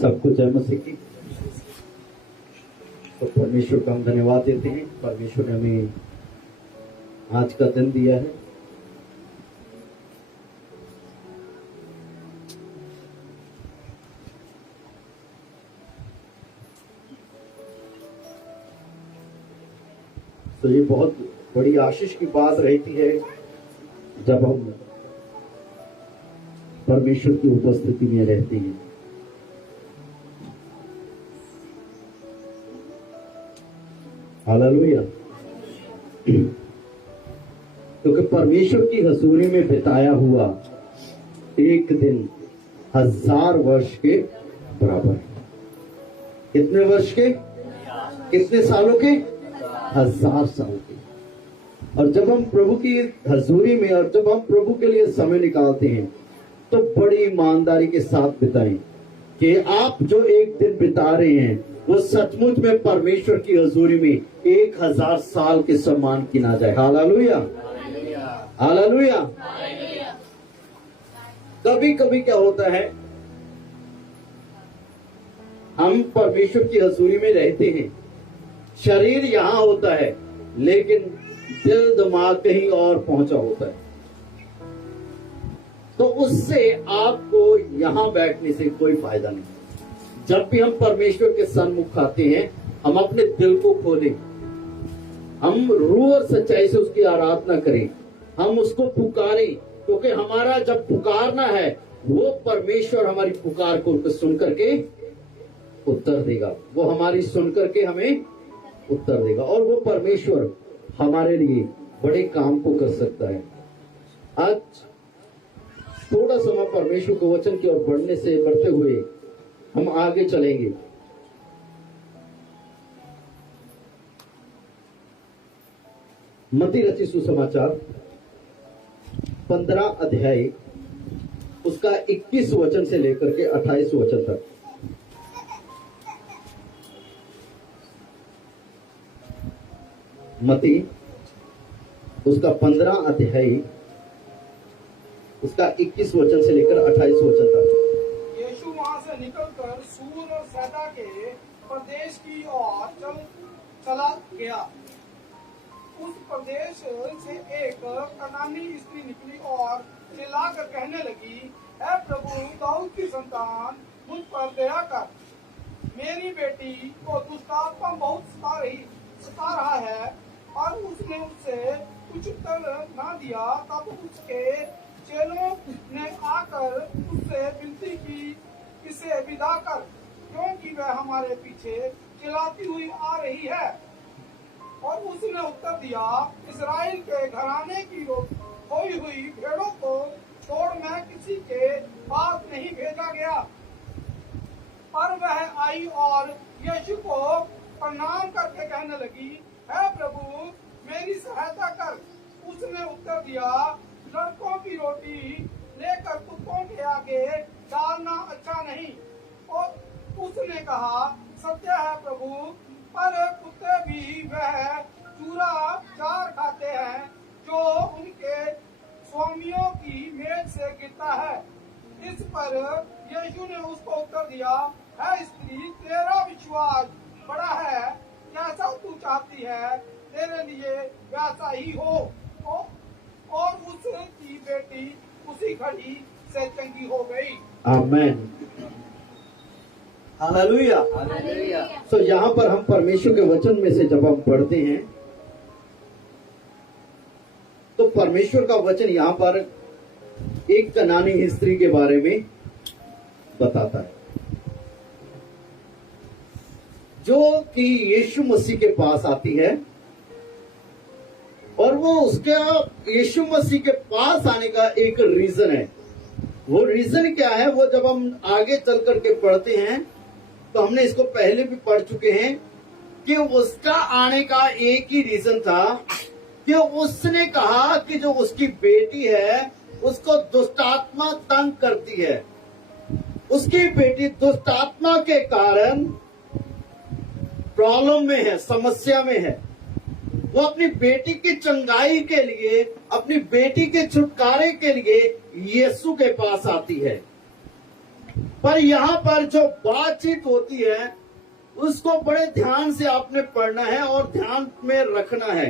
सबको जय मसीह की। तो परमेश्वर का हम धन्यवाद देते हैं। परमेश्वर ने हमें आज का दिन दिया है। तो ये बहुत बड़ी आशीष की बात रहती है जब हम परमेश्वर की उपस्थिति में रहते हैं। हालेलुया। क्योंकि परमेश्वर की हजूरी में बिताया हुआ एक दिन 1000 वर्ष के बराबर है। कितने वर्ष के? कितने सालों के? 1000 साल के। और जब हम प्रभु की हजूरी में और जब हम प्रभु के लिए समय निकालते हैं तो बड़ी ईमानदारी के साथ बिताएं कि आप जो एक दिन बिता रहे हैं वो सचमुच में परमेश्वर की हजूरी में 1000 साल के समान गिना जाए। Hallelujah, hallelujah. कभी कभी क्या होता है, हम परमेश्वर की हजूरी में रहते हैं, शरीर यहां होता है लेकिन दिल दिमाग कहीं और पहुंचा होता है। तो उससे आपको यहां बैठने से कोई फायदा नहीं। जब भी हम परमेश्वर के सन्मुख आते हैं, हम अपने दिल को खोलें, हम रूह और सच्चाई से उसकी आराधना करें, हम उसको पुकारें, क्योंकि हमारा जब पुकारना है वो परमेश्वर हमारी पुकार को सुन करके उत्तर देगा। वो हमारी सुन करके हमें उत्तर देगा और वो परमेश्वर हमारे लिए बड़े काम को कर सकता है। आज थोड़ा समय परमेश्वर के वचन की ओर बढ़ते हुए हम आगे चलेंगे। मत्ती रचित सुसमाचार 15 अध्याय उसका 21 वचन से लेकर के 28 वचन तक। मत्ती उसका 15 अध्याय उसका 21 वचन से लेकर 28 वचन तक। यीशु वहां से निकलकर सूर और सैदा के प्रदेश की ओर चला गया। उस प्रदेश से एक कनानी स्त्री निकली और चिल्लाकर कहने लगी, हे प्रभु, दाऊद की संतान, मुझ पर दया कर। मेरी बेटी को दुष्टात्मा बहुत सता रहा है। और उसने उससे कुछ उत्तर न दिया। तब उसके चेलों ने आकर उससे विनती की, इसे विदा कर, क्योंकि वह हमारे पीछे चिल्लाती हुई आ रही है। और उसने उत्तर दिया, इस्राएल के घराने की खोई हुई भेड़ों को छोड़ मैं किसी के पास नहीं भेजा गया। पर वह आई और यीशु को प्रणाम करके कहने लगी, हे प्रभु, मेरी सहायता कर। उसने उत्तर दिया, लड़कों की रोटी लेकर कुत्तों के आगे डालना अच्छा नहीं। और उसने कहा, सत्य है प्रभु, पर कुत्ते भी वह चूरा चार खाते हैं जो उनके स्वामियों की मेज से गिरता है। इस पर यीशु ने उसको उत्तर दिया, है स्त्री, तेरा विश्वास बड़ा है, जैसा तू चाहती है तेरे लिए वैसा ही हो। और उसकी बेटी उसी घड़ी से चंगी हो गई। आमेन, हालेलुया। तो यहाँ पर हम परमेश्वर के वचन में से जब हम पढ़ते हैं तो परमेश्वर का वचन यहाँ पर एक कनानी स्त्री के बारे में बताता है जो कि यीशु मसीह के पास आती है। और वो उसके यीशु मसीह के पास आने का एक रीजन है। वो रीजन क्या है, वो जब हम आगे चल करके पढ़ते हैं तो हमने इसको पहले भी पढ़ चुके हैं कि उसका आने का एक ही रीजन था कि उसने कहा कि जो उसकी बेटी है उसको दुष्टात्मा तंग करती है। उसकी बेटी दुष्टात्मा के कारण प्रॉब्लम में है, समस्या में है। वो अपनी बेटी की चंगाई के लिए, अपनी बेटी के छुटकारे के लिए यीशु के पास आती है। पर यहाँ पर जो बातचीत होती है उसको बड़े ध्यान से आपने पढ़ना है और ध्यान में रखना है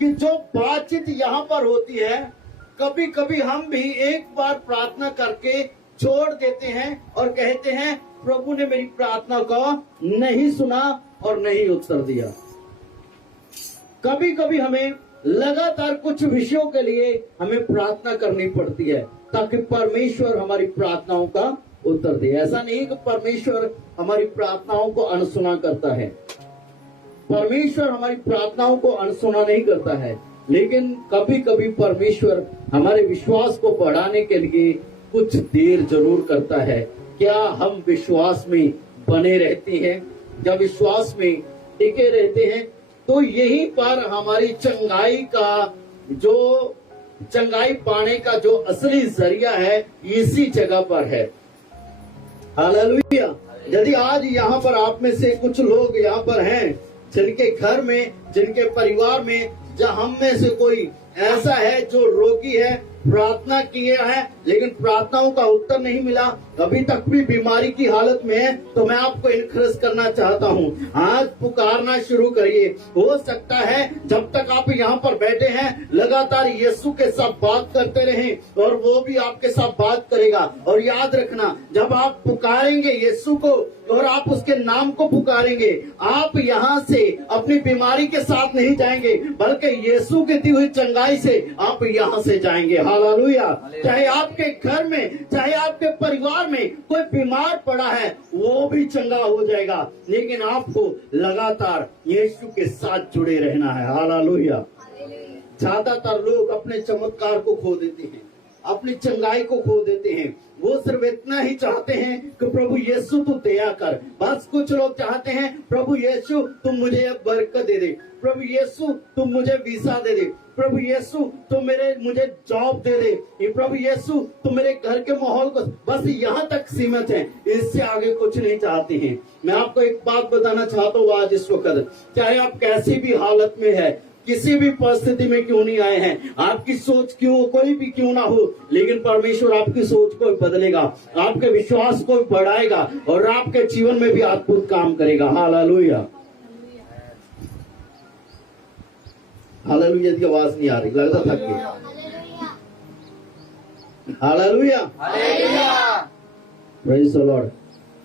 कि जो बातचीत यहाँ पर होती है, कभी कभी हम भी एक बार प्रार्थना करके छोड़ देते हैं और कहते हैं प्रभु ने मेरी प्रार्थना को नहीं सुना और नहीं उत्तर दिया। कभी कभी हमें लगातार कुछ विषयों के लिए हमें प्रार्थना करनी पड़ती है ताकि परमेश्वर हमारी प्रार्थनाओं का उत्तर दे। ऐसा नहीं कि परमेश्वर हमारी प्रार्थनाओं को अनसुना करता है, परमेश्वर हमारी प्रार्थनाओं को अनसुना नहीं करता है, लेकिन कभी कभी परमेश्वर हमारे विश्वास को बढ़ाने के लिए कुछ देर जरूर करता है। क्या हम विश्वास में बने रहते हैं? जब विश्वास में टिके रहते हैं तो यहीं पर हमारी चंगाई पाने का जो असली जरिया है इसी जगह पर है। हालेलुया। यदि आज यहाँ पर आप में से कुछ लोग यहाँ पर हैं जिनके घर में, जिनके परिवार में, जहाँ हम में से कोई ऐसा है जो रोगी है, प्रार्थना किए हैं लेकिन प्रार्थनाओं का उत्तर नहीं मिला, अभी तक भी बीमारी की हालत में है, तो मैं आपको इनकरेज करना चाहता हूँ, आज पुकारना शुरू करिए। हो सकता है जब तक आप यहाँ पर बैठे हैं लगातार यीशु के साथ बात करते रहें और वो भी आपके साथ बात करेगा। और याद रखना, जब आप पुकारेंगे यीशु को और आप उसके नाम को पुकारेंगे, आप यहाँ से अपनी बीमारी के साथ नहीं जाएंगे बल्कि यीशु की दी हुई चंगाई से आप यहाँ से जाएंगे। हालेलुया। चाहे आपके घर में, चाहे आपके परिवार में कोई बीमार पड़ा है वो भी चंगा हो जाएगा, लेकिन आपको लगातार यीशु के साथ जुड़े रहना है। हालेलुया। ज्यादातर लोग अपने चमत्कार को खो देते हैं, अपनी चंगाई को खो देते हैं। वो सिर्फ इतना ही चाहते हैं कि प्रभु यीशु तू दया कर। बस कुछ लोग चाहते हैं प्रभु यीशु तुम मुझे एक बरकत दे दे, प्रभु यीशु तुम मुझे वीसा दे दे, प्रभु यीशु तुम मुझे जॉब दे दे, ये प्रभु यीशु तुम मेरे घर के माहौल को, बस यहाँ तक सीमित है, इससे आगे कुछ नहीं चाहते हैं। मैं आपको एक बात बताना चाहता हूँ आज इस वक्त, चाहे आप कैसी भी हालत में है, किसी भी परिस्थिति में क्यों नहीं आए हैं, आपकी सोच क्यों कोई भी क्यों ना हो, लेकिन परमेश्वर आपकी सोच को बदलेगा, आपके विश्वास को बढ़ाएगा और आपके जीवन में भी अद्भुत काम करेगा। हालेलुया। हालेलुया की आवाज नहीं आ रही, लगता था कि हालेलुया। Praise the Lord.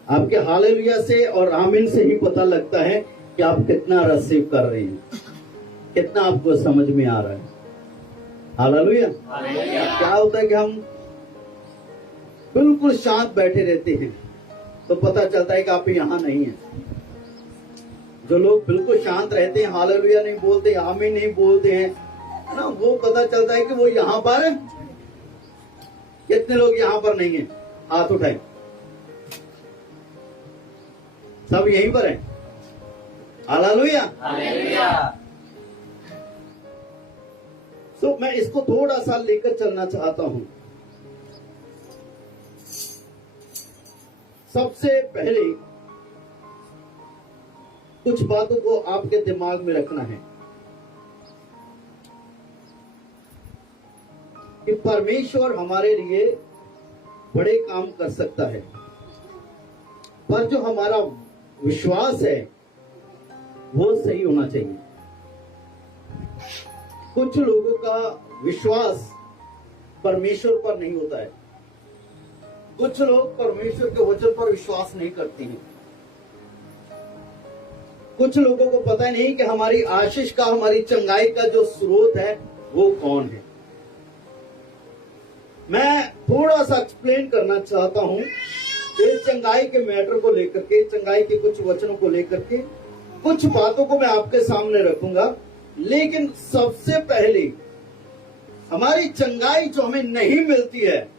आपके हालेलुया से और आमीन से ही पता लगता है कि आप कितना रिसीव कर रहे हैं, कितना आपको समझ में आ रहा है। हालेलुया। क्या होता है कि हम बिल्कुल शांत बैठे रहते हैं तो पता चलता है कि आप यहाँ नहीं हैं। जो लोग बिल्कुल शांत रहते हैं, हालेलुया नहीं बोलते, आमीन नहीं बोलते हैं ना, वो पता चलता है कि वो यहाँ पर, कितने लोग यहाँ पर नहीं है? हाथ उठाएं। सब यहीं पर है। हालेलुया। तो मैं इसको थोड़ा सा लेकर चलना चाहता हूं। सबसे पहले कुछ बातों को आपके दिमाग में रखना है कि परमेश्वर हमारे लिए बड़े काम कर सकता है, पर जो हमारा विश्वास है वो सही होना चाहिए। कुछ लोगों का विश्वास परमेश्वर पर नहीं होता है, कुछ लोग परमेश्वर के वचन पर विश्वास नहीं करते हैं, कुछ लोगों को पता नहीं कि हमारी आशीष का, हमारी चंगाई का जो स्रोत है वो कौन है। मैं थोड़ा सा एक्सप्लेन करना चाहता हूं इस चंगाई के मैटर को लेकर के, चंगाई के कुछ वचनों को लेकर के कुछ बातों को मैं आपके सामने रखूंगा। लेकिन सबसे पहले हमारी चंगाई जो हमें नहीं मिलती है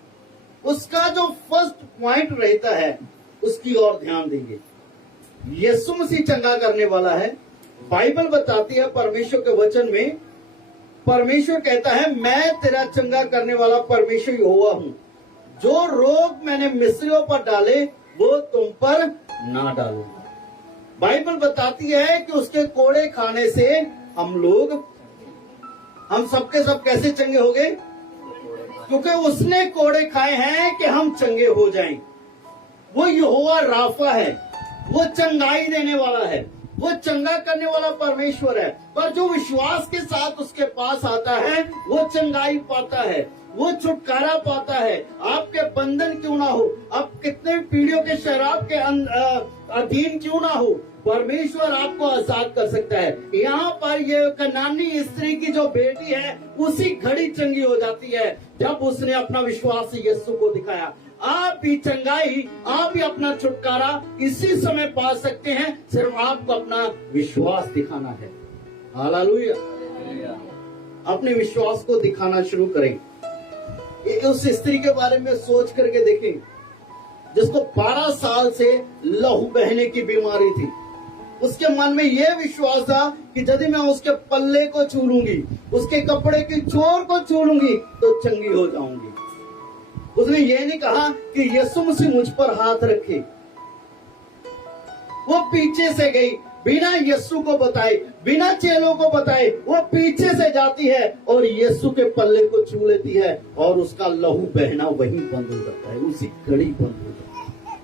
उसका जो फर्स्ट पॉइंट रहता है उसकी ओर ध्यान देंगे। यीशु मसीह चंगा करने वाला है। बाइबल बताती है, परमेश्वर के वचन में परमेश्वर कहता है मैं तेरा चंगा करने वाला परमेश्वर यहोवा हूं, जो रोग मैंने मिस्रियों पर डाले वो तुम पर ना डालो। बाइबल बताती है कि उसके कोड़े खाने से हम सबके सब कैसे चंगे हो गए, क्योंकि उसने कोड़े खाए हैं कि हम चंगे हो जाएं। वो यहोवा राफा है, वो चंगाई देने वाला है, वो चंगा करने वाला परमेश्वर है। पर जो विश्वास के साथ उसके पास आता है वो चंगाई पाता है, वो छुटकारा पाता है। आपके बंधन क्यों ना हो, आप कितने पीढ़ियों के शराब के अधीन क्यों ना हो, परमेश्वर आपको आजाद कर सकता है। यहाँ पर ये कनानी स्त्री की जो बेटी है उसी घड़ी चंगी हो जाती है जब उसने अपना विश्वास यीशु को दिखाया। आप भी चंगाई, आप भी अपना छुटकारा इसी समय पा सकते हैं, सिर्फ आपको अपना विश्वास दिखाना है। हालेलुया। अपने विश्वास को दिखाना शुरू करें। उस स्त्री के बारे में सोच करके देखें जिसको 12 साल से लहू बहने की बीमारी थी। उसके मन में यह विश्वास था कि यदि मैं उसके पल्ले को छू लूंगी, उसके कपड़े की चोर को छू लूंगी तो चंगी हो जाऊंगी। उसने ये नहीं कहा कि यीशु मसीह मुझ पर हाथ रखे। वो पीछे से गई, बिना यीशु को बताए, बिना चेलों को बताए वो पीछे से जाती है और यीशु के पल्ले को छू लेती है और उसका लहू बहना वहीं बंद हो जाता है, उसी घड़ी बंद हो जाता है।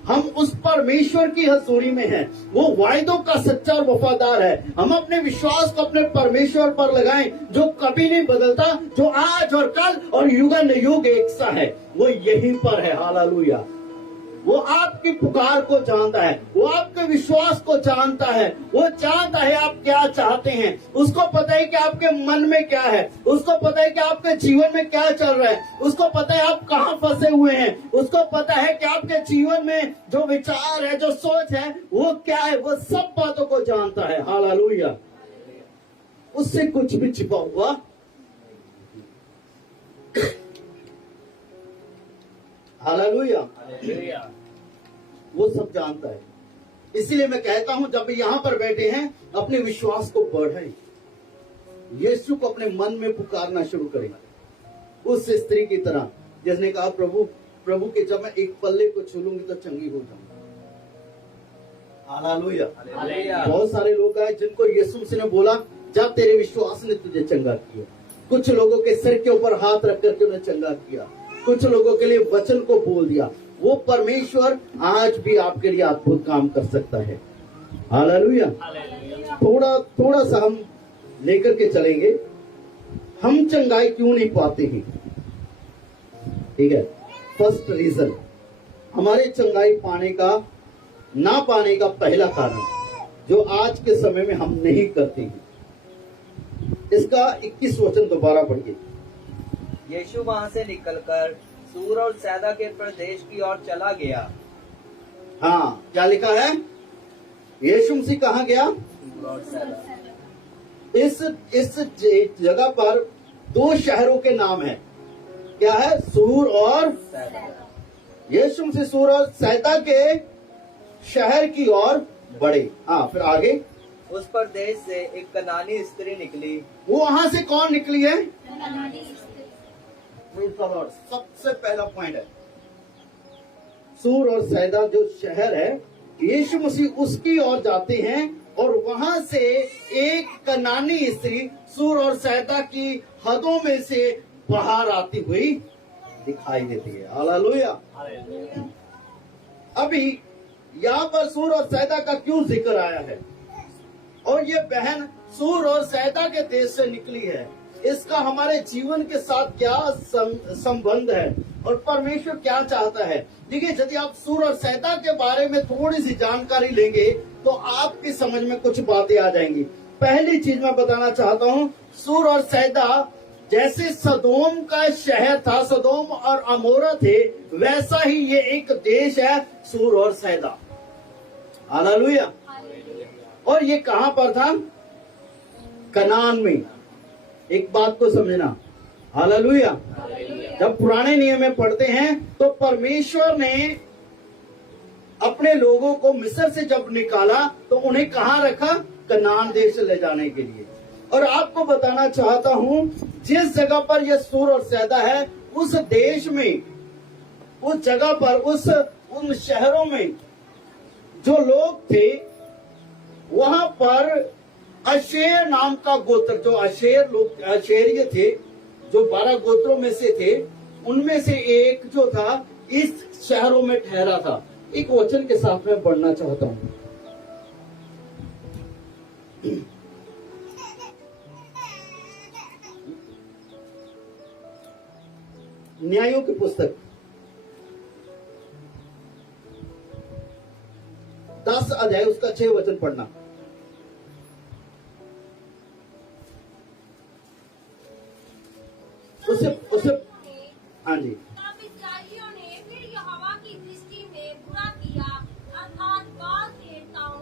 हम उस परमेश्वर की हजूरी में हैं, वो वायदों का सच्चा और वफादार है। हम अपने विश्वास को अपने परमेश्वर पर लगाएं जो कभी नहीं बदलता, जो आज और कल और युगन युग एक सा है, वो यहीं पर है। हालेलुया। वो आपकी पुकार को जानता है, वो आपके विश्वास को जानता है, वो जानता है आप क्या चाहते हैं। उसको पता है कि आपके मन में क्या है, उसको पता है कि आपके जीवन में क्या चल रहा है, उसको पता है आप कहाँ फंसे हुए हैं, उसको पता है कि आपके जीवन में जो विचार है, जो सोच है वो क्या है, वो सब बातों को जानता है। हालेलुया। उससे कुछ भी छिपा हुआ हालेलुया, वो सब जानता है। इसीलिए मैं कहता हूं जब यहाँ पर बैठे हैं अपने विश्वास को बढ़ाएं, यीशु को अपने मन में पुकारना शुरू करें। उस स्त्री की तरह जिसने कहा प्रभु के जब मैं एक पल्ले को छू लूंगी तो चंगी हो जाऊंगी। हालेलुया। बहुत सारे लोग आए जिनको यीशु मसीह ने बोला जब तेरे विश्वास ने तुझे चंगा किया। कुछ लोगों के सिर के ऊपर हाथ रख करके उन्हें चंगा किया, कुछ लोगों के लिए वचन को बोल दिया। वो परमेश्वर आज भी आपके लिए अद्भुत काम कर सकता है। हालेलुया। थोड़ा सा हम लेकर के चलेंगे, हम चंगाई क्यों नहीं पाते हैं। ठीक है, फर्स्ट रीजन, हमारे चंगाई ना पाने का पहला कारण जो आज के समय में हम नहीं करते हैं। इसका 21 वचन दोबारा पढ़िए। यीशु वहां से निकलकर सूर और सैदा के प्रदेश की ओर चला गया। हाँ, क्या लिखा है? यीशु मसीह कहाँ गया? सूर और सैदा। इस जगह पर 2 शहरों के नाम है। क्या है? सूर और सैदा। यीशु मसीह सूर और सैदा के शहर की ओर बढ़े। हाँ, फिर आगे। उस प्रदेश से एक कनानी स्त्री निकली। वो वहां से कौन निकली है? सबसे पहला पॉइंट है, सूर और सैदा जो शहर है, यीशु मसीह उसकी ओर जाते हैं और वहां से एक कनानी स्त्री सूर और सैदा की हदों में से बाहर आती हुई दिखाई देती है। हालेलुया। अभी यहाँ पर सूर और सैदा का क्यों जिक्र आया है और ये बहन सूर और सैदा के देश से निकली है, इसका हमारे जीवन के साथ क्या संबंध है और परमेश्वर क्या चाहता है। देखिए, यदि आप सूर और सैदा के बारे में थोड़ी सी जानकारी लेंगे तो आपकी समझ में कुछ बातें आ जाएंगी। पहली चीज मैं बताना चाहता हूँ, सूर और सैदा जैसे सदोम का शहर था, सदोम और अमोरा थे, वैसा ही ये एक देश है, सूर और सैदा। हालेलुया। और ये कहां पर था? कनान में। एक बात को समझना। हालेलुया। जब पुराने नियम में पढ़ते हैं तो परमेश्वर ने अपने लोगों को मिस्र से जब निकाला तो उन्हें कहां रखा? कनान देश ले जाने के लिए। और आपको बताना चाहता हूं, जिस जगह पर यह सूर और सैदा है, उस देश में, उस जगह पर, उन शहरों में जो लोग थे, वहां पर अशेर नाम का गोत्र, जो अशेरिय थे, जो 12 गोत्रों में से थे, उनमें से एक जो था इस शहरों में ठहरा था। एक वचन के साथ में बढ़ना चाहता हूं। न्यायों की पुस्तक 10 अध्याय उसका 6 वचन पढ़ना। उसे हाँ जी। तब इस्राएलियों ने फिर यहोवा की दृष्टि में बुरा किया, अर्थात बाल देवताओं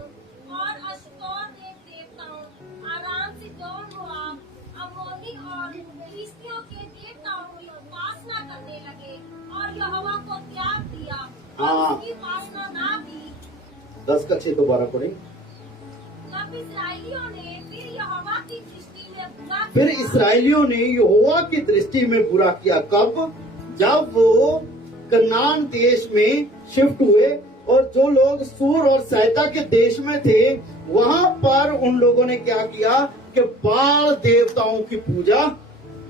और अश्तोर देवताओं, आराम, सीदोन, मोआब, अम्मोनी और फिलिस्तियों के देवताओं की उपासना करने लगे और यहोवा को त्याग दिया और उसकी उपासना ना की। 10 का 6 दोबारा पढ़े। तब इस्राएलियों ने फिर यहोवा की दृष्टि में बुरा फिर किया। इस्राएलियों ने यहोवा की दृष्टि में बुरा किया। कब? जब वो कनान देश में शिफ्ट हुए और जो लोग सूर और सैदा के देश में थे, वहां पर उन लोगों ने क्या किया कि बाल देवताओं की पूजा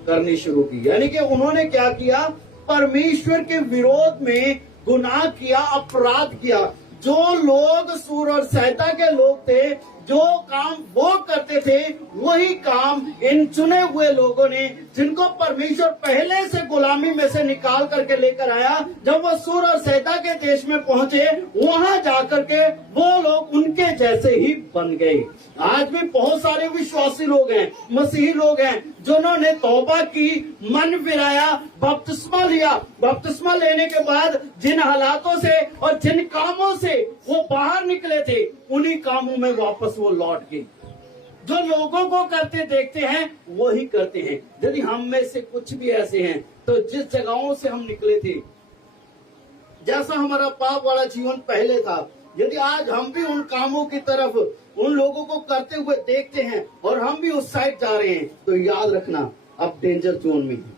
करनी शुरू की। यानी कि उन्होंने क्या किया? परमेश्वर के विरोध में गुनाह किया, अपराध किया। जो लोग सूर और सैदा के लोग थे, जो काम वो करते थे, वही काम इन चुने हुए लोगों ने, जिनको परमेश्वर पहले से गुलामी में से निकाल करके लेकर आया, जब वो सूर और सैदा के देश में पहुंचे, वहां जाकर के वो लोग उनके जैसे ही बन गए। आज भी बहुत सारे विश्वासी लोग हैं, मसीही लोग हैं, जिन्होंने तौबा की, मन फिराया, बपतिस्मा लिया। बपतिस्मा लेने के बाद जिन हालातों से और जिन कामों से वो बाहर निकले थे, उन्हीं कामों में वापस वो लौट गए। जो लोगों को करते देखते हैं वही करते हैं। यदि हम में से कुछ भी ऐसे हैं, तो जिस जगहों से हम निकले थे, जैसा हमारा पाप वाला जीवन पहले था, यदि आज हम भी उन कामों की तरफ उन लोगों को करते हुए देखते हैं और हम भी उस साइड जा रहे हैं, तो याद रखना अब डेंजर जोन में है।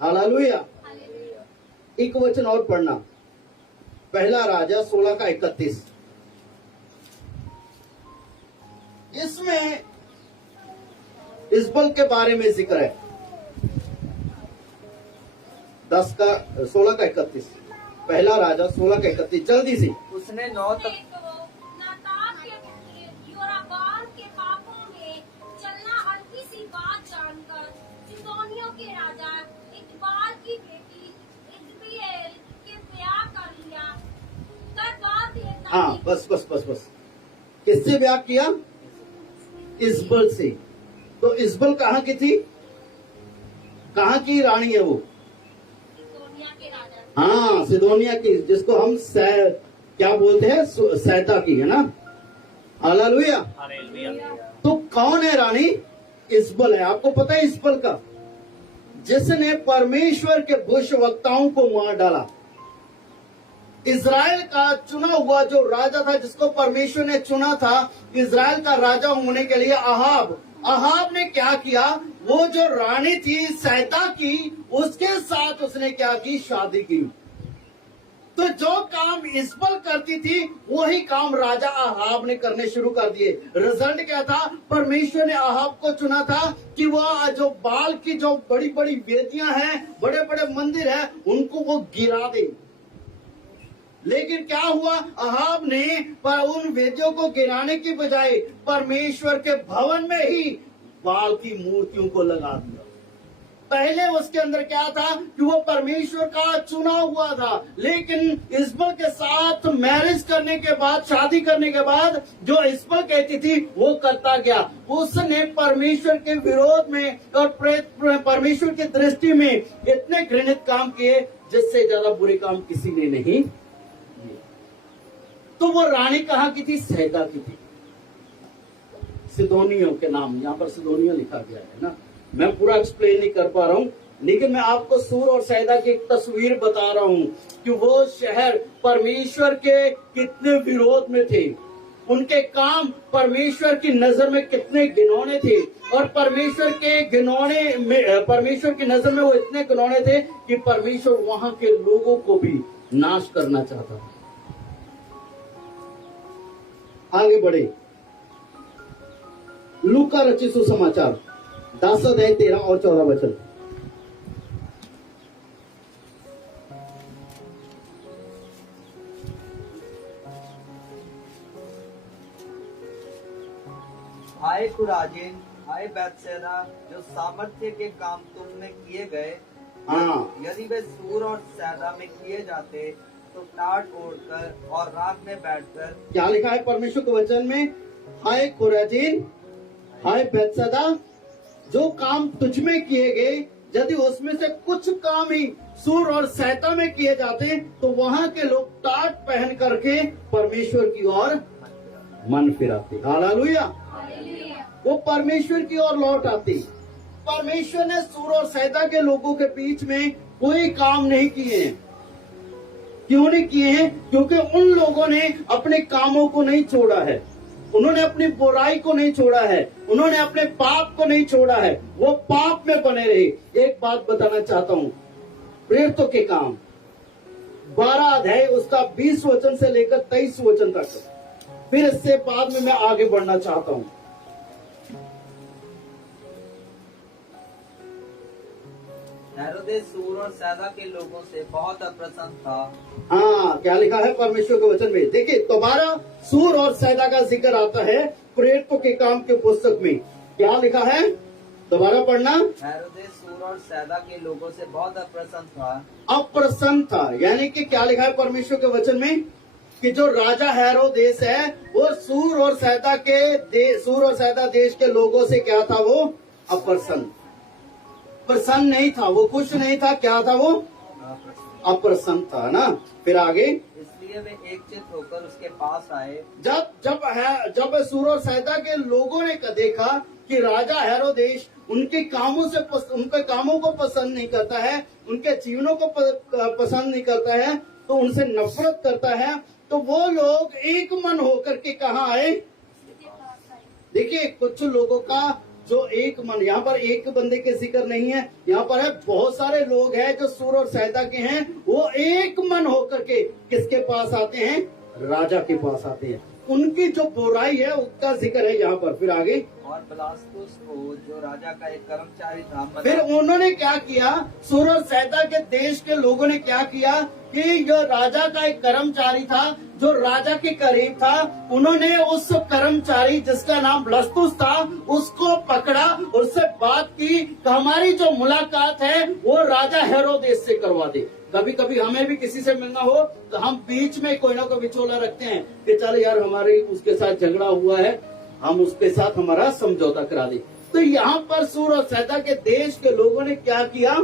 हालेलुया। एक वचन और पढ़ना, पहला राजा 16 का 31। इसमें इस्बल के बारे में जिक्र है। 16 का 31, पहला राजा 16 का 31, जल्दी से। उसने 9 तक नातान के पुत्र योराबाम के पापों में चलना हल्की सी बात जानकर सिदोनियों के राजा इकबाल की बेटी इजबेल के ब्याह कर लिया। तब बाल देवता हाँ, बस। किससे ब्याह किया? इस्बल से। तो इस्बल कहाँ की थी? कहाँ की रानी है वो? सिदोनिया के राजा। हाँ, सिदोनिया की, जिसको हम क्या बोलते हैं? सैदा की, है ना? हालेलुया। तो कौन है रानी? इस्बल है। आपको पता है इस्बल का? जिसने परमेश्वर के भविष्यवक्ताओं को मार डाला। इज़राइल का चुना हुआ जो राजा था, जिसको परमेश्वर ने चुना था इज़राइल का राजा होने के लिए, अहाब ने क्या किया? वो जो रानी थी सैदा की, उसके साथ उसने क्या की? शादी की। तो जो काम इस्बल करती थी, वही काम राजा अहाब ने करने शुरू कर दिए। रिजल्ट क्या था? परमेश्वर ने अहाब को चुना था कि वह जो बाल की जो बड़ी बड़ी वेदियां हैं, बड़े बड़े मंदिर हैं, उनको वो गिरा दे। लेकिन क्या हुआ? अहाब ने पर उन वेदियों को गिराने की बजाय परमेश्वर के भवन में ही बाल की मूर्तियों को लगा दिया। पहले उसके अंदर क्या था कि वो परमेश्वर का चुना हुआ था, लेकिन इस्बल के साथ मैरिज करने के बाद, शादी करने के बाद, जो इस्बल कहती थी वो करता गया। उसने परमेश्वर के विरोध में और परमेश्वर की दृष्टि में इतने घृणित काम किए, जिससे ज्यादा बुरे काम किसी ने नहीं। तो वो रानी कहाँ की थी? सैदा की थी। सिदोनियों के नाम, यहाँ पर सिदोनिया लिखा गया है ना। मैं पूरा एक्सप्लेन नहीं कर पा रहा हूँ, लेकिन मैं आपको सूर और सैदा की एक तस्वीर बता रहा हूँ कि वो शहर परमेश्वर के कितने विरोध में थे। उनके काम परमेश्वर की नजर में कितने घिनौने थे, और परमेश्वर की नजर में वो इतने घिनौने थे कि परमेश्वर वहां के लोगों को भी नाश करना चाहता था। आगे बढ़े, लूका रचित सुसमाचार 10 अध्याय 13 और 14 वचन। हाय खुराजिन, हाय बैतसैदा, जो सामर्थ्य के काम तुम में किए गए, हाँ, यदि वे सूर और सैदा में किए जाते तो टाट ओढ़कर और रात में बैठकर क्या लिखा है परमेश्वर के वचन में? हाय खुराजीन, हाय बैतसैदा, जो काम तुझ में किए गए, यदि उसमें से कुछ काम ही सूर और सैदा में किए जाते तो वहां के लोग टाट पहन करके परमेश्वर की ओर मन फिराते। हालेलुया। वो परमेश्वर की ओर लौट आते। परमेश्वर ने सूर और सैदा के लोगों के बीच में कोई काम नहीं किए हैं। क्यों नहीं किए हैं? क्योंकि उन लोगों ने अपने कामों को नहीं छोड़ा है, उन्होंने अपनी बुराई को नहीं छोड़ा है, उन्होंने अपने पाप को नहीं छोड़ा है, वो पाप में बने रहे। एक बात बताना चाहता हूँ, प्रेरितों के काम 12 अध्याय उसका 20 वचन से लेकर 23 वचन तक, फिर इससे बाद में मैं आगे बढ़ना चाहता हूँ। हेरोदेस सूर और सैदा के लोगों से बहुत अप्रसन्न था। हाँ, क्या लिखा है परमेश्वर के वचन में? देखिए, दोबारा सूर और सैदा का जिक्र आता है प्रेरितों के काम के पुस्तक में। क्या लिखा है? दोबारा पढ़ना। हेरोदेस सूर और सैदा के लोगों से बहुत अप्रसन्न था। अप्रसन्न था, यानी कि क्या लिखा है परमेश्वर के वचन में? कि जो राजा हेरोदेस है वो सूर और सैदा देश के लोगों से क्या था? वो अप्रसन्न, प्रसन्न नहीं था, वो खुश नहीं था। क्या था? वो अप्रसन्न था ना। फिर आगे, इसलिए वे एकचित्त होकर उसके पास आए। जब सूर और सैदा के लोगों ने देखा कि राजा हेरोदेस उनके कामों को पसंद नहीं करता है, उनके जीवनों को पसंद नहीं करता है, तो उनसे नफरत करता है, तो वो लोग एक मन होकर के कहाँ आए? देखिए, कुछ लोगों का जो एक मन, यहाँ पर एक बंदे के जिक्र नहीं है, यहाँ पर है बहुत सारे लोग हैं जो सूर और सैदा के हैं, वो एक मन होकर के किसके पास आते हैं? राजा के पास आते हैं। उनकी जो बुराई है उसका जिक्र है यहाँ पर। फिर आगे, और बलास्तुस को, जो राजा का एक कर्मचारी था, फिर उन्होंने क्या किया? सूर और सैदा के देश के लोगों ने क्या किया कि जो राजा का एक कर्मचारी था, जो राजा के करीब था, उन्होंने उस कर्मचारी जिसका नाम बलास्तुस था उसको पकड़ा, उससे बात की कि हमारी जो मुलाकात है वो राजा हेरोदेस से करवा दे। कभी कभी हमें भी किसी से मिलना हो तो हम बीच में कोई ना कोई विचोला रखते हैं कि चल यार, हमारी उसके साथ झगड़ा हुआ है, हम उसके साथ हमारा समझौता करा दे। तो यहाँ पर सूर और सैदा के देश के लोगों ने क्या किया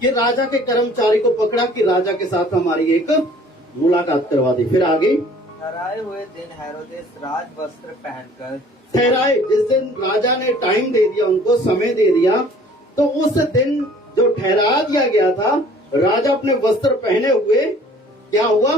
कि राजा के कर्मचारी को पकड़ा कि राजा के साथ हमारी एक मुलाकात करवा दे। फिर आगे, ठहराए हुए दिन हेरोदेस राज वस्त्र पहनकर, ठहराए, जिस दिन राजा ने टाइम दे दिया, उनको समय दे दिया, तो उस दिन जो ठहरा दिया गया था, राजा अपने वस्त्र पहने हुए क्या हुआ?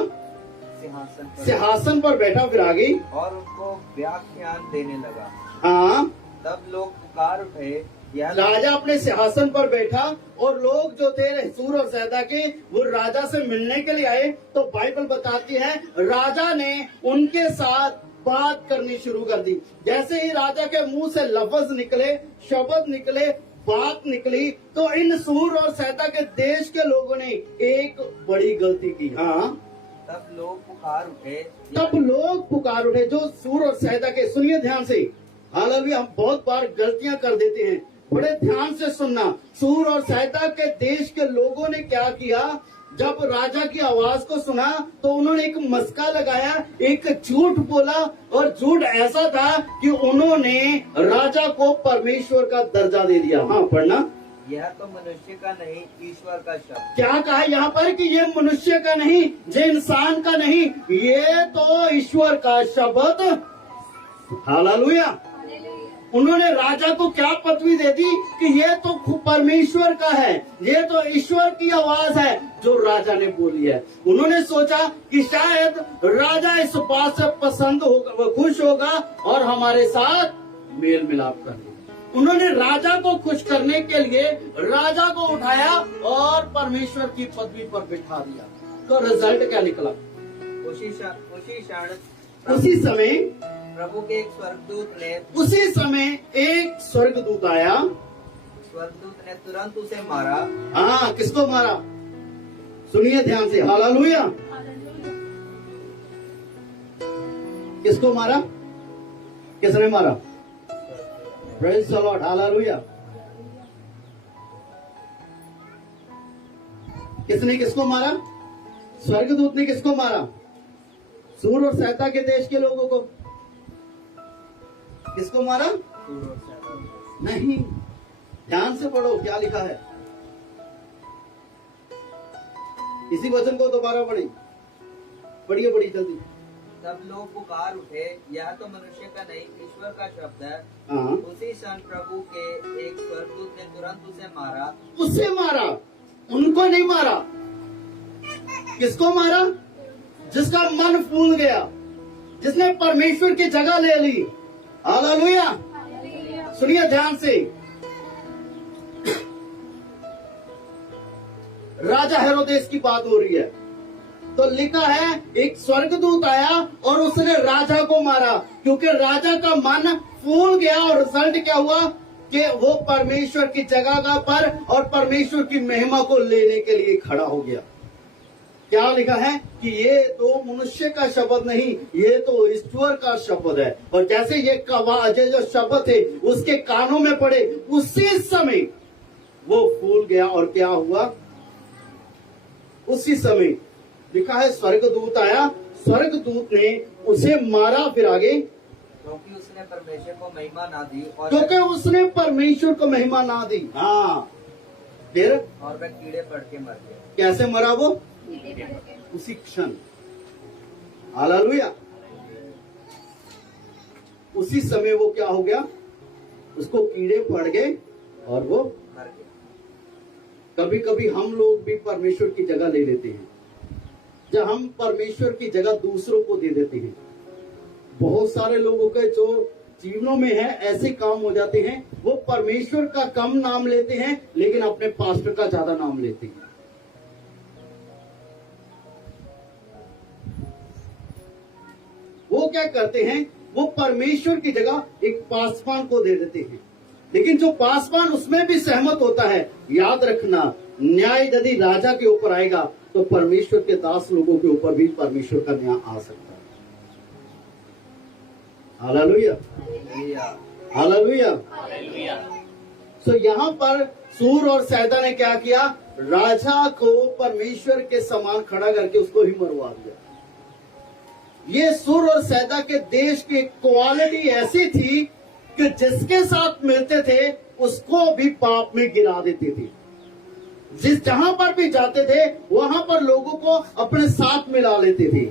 सिंहासन पर बैठा। फिर आगे, और उनको व्याख्यान देने लगा। हाँ, तब लोग पुकार उठे, यह राजा अपने सिंहासन पर बैठा और लोग जो थे सूर और सैदा के, वो राजा से मिलने के लिए आए। तो बाइबल बताती है राजा ने उनके साथ बात करनी शुरू कर दी। जैसे ही राजा के मुंह से लफ्ज निकले, शब्द निकले, बात निकली, तो इन सूर और सैदा के देश के लोगों ने एक बड़ी गलती की। हाँ, तब लोग पुकार उठे, जो सूर और सैदा के, सुनिए ध्यान से, हालांकि हम बहुत बार गलतियां कर देते हैं, बड़े ध्यान से सुनना। सूर और सैदा के देश के लोगों ने क्या किया? जब राजा की आवाज को सुना तो उन्होंने एक मस्का लगाया, एक झूठ बोला, और झूठ ऐसा था कि उन्होंने राजा को परमेश्वर का दर्जा दे दिया। हाँ, पढ़ना। यह तो मनुष्य का नहीं, ईश्वर का शब्द। क्या कहा यहाँ पर कि ये मनुष्य का नहीं, ये इंसान का नहीं, ये तो ईश्वर का शब्द। हालेलुया। उन्होंने राजा को क्या पदवी दे दी कि ये तो परमेश्वर का है, ये तो ईश्वर की आवाज है जो राजा ने बोली है। उन्होंने सोचा कि शायद राजा इस बात से पसंद होगा, वो खुश होगा और हमारे साथ मेल मिलाप कर ले। उन्होंने राजा को खुश करने के लिए राजा को उठाया और परमेश्वर की पदवी पर बिठा दिया। तो रिजल्ट क्या निकला? उसी समय प्रभु के एक स्वर्गदूत ने, उसी समय एक स्वर्गदूत आया, स्वर्गदूत ने तुरंत उसे मारा। हाँ, किसको मारा? सुनिए ध्यान से। हालेलुया। किसको मारा? किसने मारा? Praise the Lord, hallelujah. किसने किसको मारा? स्वर्गदूत ने किसको मारा? सूर और सैता के देश के लोगों को। किसको मारा? नहीं, ध्यान से पढ़ो क्या लिखा है। इसी वचन को दोबारा पढ़िए जल्दी। तब लोग पुकार उठे, यह तो मनुष्य का नहीं ईश्वर का शब्द है। हाँ, उसी क्षण प्रभु के एक स्वर्गदूत ने तुरंत उसे मारा, उनको नहीं मारा। किसको मारा? जिसका मन फूल गया, जिसने परमेश्वर की जगह ले ली। हालेलुया। सुनिए ध्यान से, राजा हेरोदेस की बात हो रही है। तो लिखा है एक स्वर्गदूत आया और उसने राजा को मारा, क्योंकि राजा का मन फूल गया। और रिजल्ट क्या हुआ कि वो परमेश्वर की जगह पर और परमेश्वर की महिमा को लेने के लिए खड़ा हो गया। क्या लिखा है कि ये तो मनुष्य का शब्द नहीं, ये तो ईश्वर का शब्द है। और जैसे ये जो शब्द थे उसके कानों में पड़े, उसी समय वो फूल गया। और क्या हुआ? उसी समय लिखा है स्वर्गदूत आया, स्वर्गदूत ने उसे मारा। फिर आगे, क्योंकि उसने परमेश्वर को महिमा ना दी क्योंकि उसने परमेश्वर को महिमा ना दी। हाँ, फिर और वह कीड़े पड़ के मर गया। कैसे मरा वो? उसी क्षण। हालेलुया। उसी समय वो क्या हो गया? उसको कीड़े पड़ गए और वो मर गया। कभी कभी हम लोग भी परमेश्वर की जगह ले लेते हैं, जब हम परमेश्वर की जगह दूसरों को दे देते हैं। बहुत सारे लोगों के जो जीवनों में है ऐसे काम हो जाते हैं, वो परमेश्वर का कम नाम लेते हैं लेकिन अपने पास्टर का ज्यादा नाम लेते हैं। वो क्या करते हैं? वो परमेश्वर की जगह एक पासवान को दे देते हैं, लेकिन जो पासवान उसमें भी सहमत होता है। याद रखना, न्याय यदि राजा के ऊपर आएगा तो परमेश्वर के दास लोगों के ऊपर भी परमेश्वर का न्याय आ सकता है। Hallelujah, hallelujah. सो यहाँ पर सूर और सैदा ने क्या किया? राजा को परमेश्वर के समान खड़ा करके उसको ही मरवा दिया। ये सूर और सैदा के देश की क्वालिटी ऐसी थी कि जिसके साथ मिलते थे उसको भी पाप में गिरा देते थे। जहां पर भी जाते थे वहां पर लोगों को अपने साथ मिला लेते थे।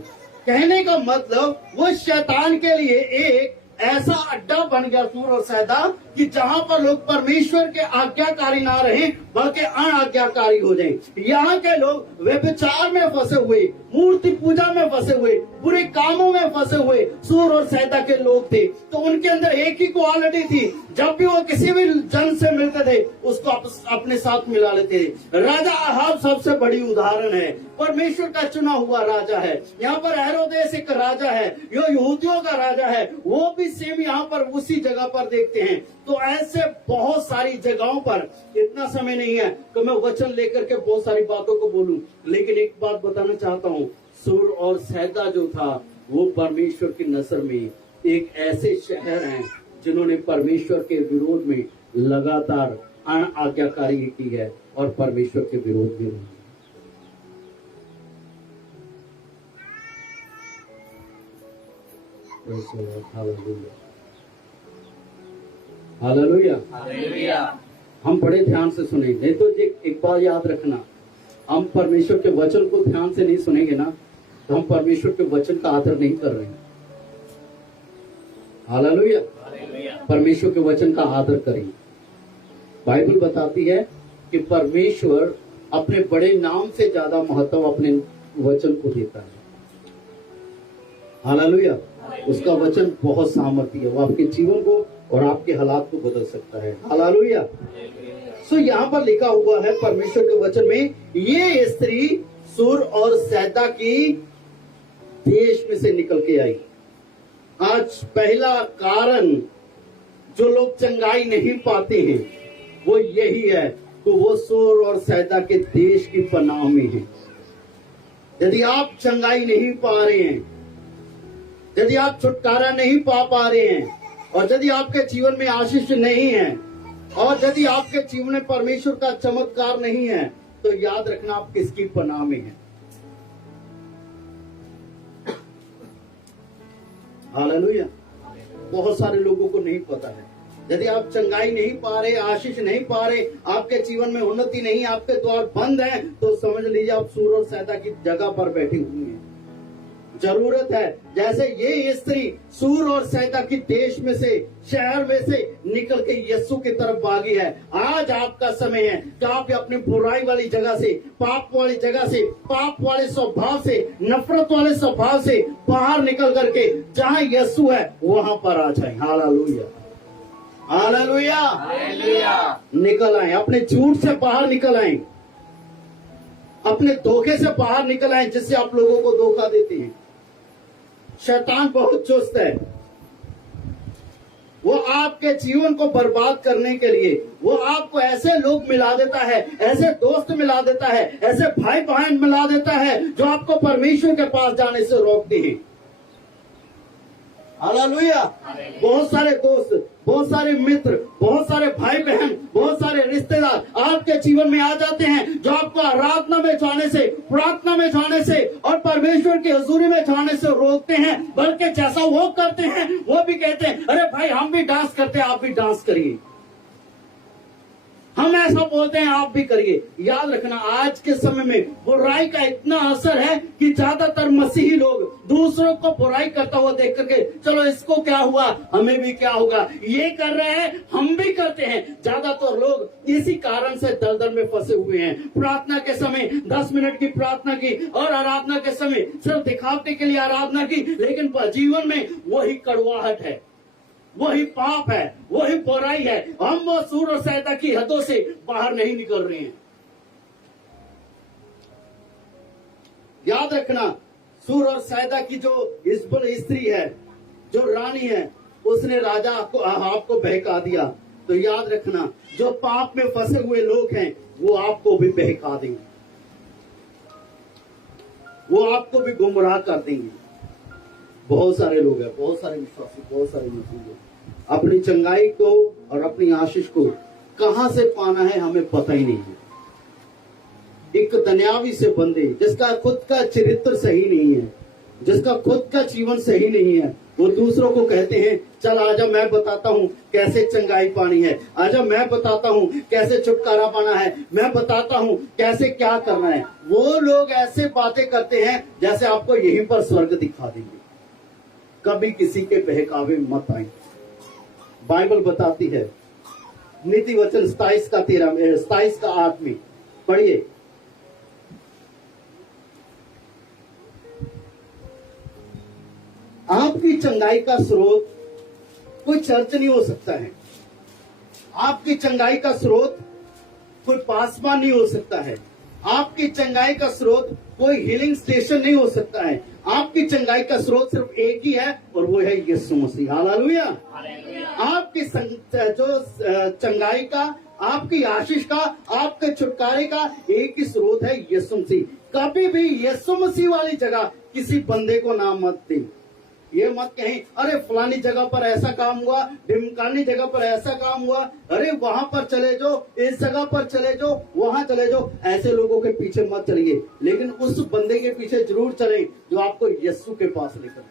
कहने का मतलब वो शैतान के लिए एक ऐसा अड्डा बन गया सूर और सैदा कि जहां पर लोग परमेश्वर के आज्ञाकारी ना रहे बल्कि अनाज्ञाकारी हो जाएं। यहाँ के लोग व्यभिचार में फंसे हुए, मूर्ति पूजा में फंसे हुए, बुरे कामों में फंसे हुए सूर और सैदा के लोग थे। तो उनके अंदर एक ही क्वालिटी थी, जब भी वो किसी भी जन से मिलते थे उसको अपने साथ मिला लेते थे। राजा अहाब सबसे बड़ी उदाहरण है, परमेश्वर का चुना हुआ राजा है। यहाँ पर हेरोदेस एक राजा है, यो यहूदियों का राजा है, वो भी सेम यहाँ पर उसी जगह पर देखते हैं। तो ऐसे बहुत सारी जगहों पर, इतना समय नहीं है कि मैं वचन लेकर के बहुत सारी बातों को बोलूं, लेकिन एक बात बताना चाहता हूँ। सूर और सैदा जो था वो परमेश्वर की नजर में एक ऐसे शहर हैं जिन्होंने परमेश्वर के विरोध में लगातार अनाज्ञाकारी की है और परमेश्वर के विरोध में रही। हालेलुया। हम बड़े ध्यान से सुने, नहीं तो एक बात याद रखना, हम परमेश्वर के वचन को ध्यान से नहीं सुनेंगे ना तो हम परमेश्वर के वचन का आदर नहीं कर रहे हैं। हालेलुया। परमेश्वर के वचन का आदर करें। बाइबल बताती है कि परमेश्वर अपने बड़े नाम से ज्यादा महत्व अपने वचन को देता है। हालेलुया। उसका वचन बहुत सामर्थ्य है, वो आपके जीवन को और आपके हालात को बदल सकता है। हालेलुया। सो यहाँ पर लिखा हुआ है परमेश्वर के वचन में, ये स्त्री सूर और सैदा की देश में से निकल के आई। आज पहला कारण जो लोग चंगाई नहीं पाते हैं वो यही है कि वो सूर और सैदा के देश की पनाह में है। यदि आप चंगाई नहीं पा रहे हैं, यदि आप छुटकारा नहीं पा रहे हैं, और यदि आपके जीवन में आशीष नहीं है और यदि आपके जीवन में परमेश्वर का चमत्कार नहीं है, तो याद रखना आप किसकी पनाह में हैं। हालेलुया। बहुत सारे लोगों को नहीं पता है। यदि आप चंगाई नहीं पा रहे, आशीष नहीं पा रहे, आपके जीवन में उन्नति नहीं, आपके द्वार बंद हैं, तो समझ लीजिए आप सूर और सैता की जगह पर बैठे हुए हैं। जरूरत है जैसे ये स्त्री सूर और सैता की देश में से, शहर में से निकल के यीशु की तरफ भागी है। आज आपका समय है कि आप अपनी बुराई वाली जगह से, पाप वाली जगह से, पाप वाले स्वभाव से, नफरत वाले स्वभाव से बाहर निकल करके जहाँ यीशु है वहां पर आ जाए। Hallelujah, hallelujah, hallelujah. निकल आए, अपने झूठ से बाहर निकल आए, अपने धोखे से बाहर निकल आए जिससे आप लोगों को धोखा देते हैं। शैतान बहुत चुस्त है, वो आपके जीवन को बर्बाद करने के लिए वो आपको ऐसे लोग मिला देता है, ऐसे दोस्त मिला देता है, ऐसे भाई बहन मिला देता है जो आपको परमेश्वर के पास जाने से रोकते हैं। हालेलुया। बहुत सारे दोस्त, बहुत सारे मित्र, बहुत सारे भाई बहन, बहुत सारे रिश्तेदार आपके जीवन में आ जाते हैं जो आपको आराधना में जाने से, प्रार्थना में जाने से और परमेश्वर की हजूरी में जाने से रोकते हैं। बल्कि जैसा वो करते हैं वो भी कहते हैं, अरे भाई हम भी डांस करते हैं, आप भी डांस करिए। हम ऐसा बोलते हैं, आप भी करिए। याद रखना आज के समय में बुराई का इतना असर है कि ज्यादातर मसीही लोग दूसरों को बुराई करता हुआ देख करके, चलो इसको क्या हुआ हमें भी क्या होगा, ये कर रहे हैं हम भी करते हैं। ज्यादातर लोग इसी कारण से दलदल में फंसे हुए हैं। प्रार्थना के समय 10 मिनट की प्रार्थना की और आराधना के समय सिर्फ दिखावटे के लिए आराधना की, लेकिन जीवन में वही कड़वाहट है, वही पाप है, वही बुराई है। हम वो सूर और सैता की हदों से बाहर नहीं निकल रहे हैं। याद रखना, सूर और सैता की जो इस्बल स्त्री है, जो रानी है, उसने राजा आपको बहका दिया। तो याद रखना, जो पाप में फंसे हुए लोग हैं वो आपको भी बहका देंगे, वो आपको भी गुमराह कर देंगे। बहुत सारे लोग हैं, बहुत सारे विश्वासी, बहुत सारे मुस्लिम लोग अपनी चंगाई को और अपनी आशीष को कहां से पाना है हमें पता ही नहीं है। एक दुनियावी से बंदे जिसका खुद का चरित्र सही नहीं है, जिसका खुद का जीवन सही नहीं है, वो दूसरों को कहते हैं चल आजा मैं बताता हूँ कैसे चंगाई पानी है, आजा मैं बताता हूँ कैसे छुटकारा पाना है, मैं बताता हूँ कैसे क्या करना है। वो लोग ऐसे बातें करते हैं जैसे आपको यहीं पर स्वर्ग दिखा देंगे। कभी किसी के बहकावे मत आए। बाइबल बताती है, नीति वचन 27 का 8 में पढ़िए। आपकी चंगाई का स्रोत कोई चर्च नहीं हो सकता है, आपकी चंगाई का स्रोत कोई पासवान नहीं हो सकता है, आपकी चंगाई का स्रोत कोई हीलिंग स्टेशन नहीं हो सकता है। आपकी चंगाई का स्रोत सिर्फ एक ही है और वो है यीशु मसीह। हालेलुया। आपकी जो चंगाई का, आपकी आशीष का, आपके छुटकारे का एक ही स्रोत है यीशु मसीह। कभी भी यीशु मसीह वाली जगह किसी बंदे को नाम मत दे। ये मत कहें अरे फलानी जगह पर ऐसा काम हुआ, ढिमकानी जगह पर ऐसा काम हुआ, अरे वहां पर चले जाओ, इस जगह पर चले जाओ, वहां चले जाओ। ऐसे लोगों के पीछे मत चलिए, लेकिन उस बंदे के पीछे जरूर चलें जो आपको यीशु के पास लेकर।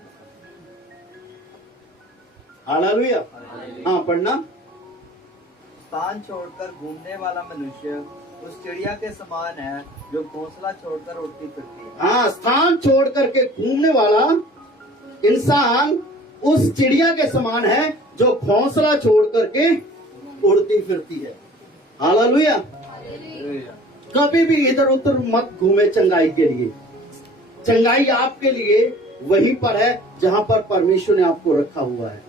हालेलुया। हाँ पढ़ना। स्थान छोड़कर घूमने वाला मनुष्य उस चिड़िया के समान है जो घोंसला छोड़कर उड़ती फिरती है। हाँ, स्थान छोड़ करके घूमने वाला इंसान उस चिड़िया के समान है जो घोंसला छोड़ करके उड़ती फिरती है। हालेलुया। कभी भी इधर उधर मत घूमे चंगाई के लिए। चंगाई आपके लिए वहीं पर है जहां पर परमेश्वर ने आपको रखा हुआ है,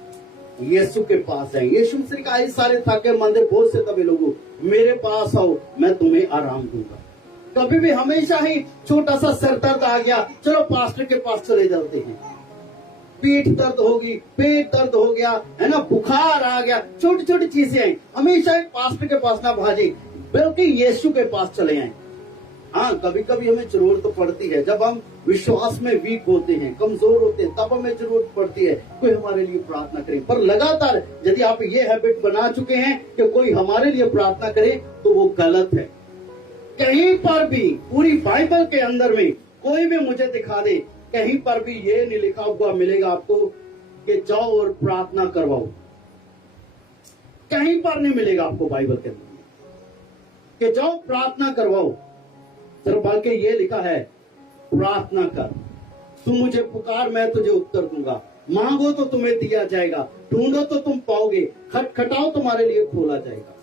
यीशु के पास है। यीशु मसीह का सारे थके मंदिर बहुत से कभी लोगों मेरे पास आओ मैं तुम्हें आराम दूंगा। कभी भी हमेशा ही छोटा सा सर दर्द आ गया, चलो पास्टर के पास चले जाते हैं। पीठ दर्द होगी, पेट दर्द हो गया है ना, बुखार आ गया, छोटी छोटी चीजें आई, हमेशा एक पास्टर के पास ना भागे, बल्कि यीशु के पास चले आए। हाँ, कभी कभी हमें जरूरत तो पड़ती है, जब हम विश्वास में वीक होते हैं, कमजोर होते हैं, तब हमें जरूरत पड़ती है कोई हमारे लिए प्रार्थना करे। पर लगातार यदि आप ये हैबिट बना चुके हैं कि कोई हमारे लिए प्रार्थना करे, तो वो गलत है। कहीं पर भी पूरी बाइबल के अंदर में कोई भी मुझे दिखा दे, कहीं पर भी ये नहीं लिखा हुआ मिलेगा आपको कि जाओ और प्रार्थना करवाओ। कहीं पर नहीं मिलेगा आपको बाइबल के अंदर कि जाओ प्रार्थना करवाओ। सिर्फ बल्कि ये लिखा है प्रार्थना कर, तू मुझे पुकार मैं तुझे उत्तर दूंगा, मांगो तो तुम्हें दिया जाएगा, ढूंढो तो तुम पाओगे, खटखटाओ तुम्हारे लिए खोला जाएगा।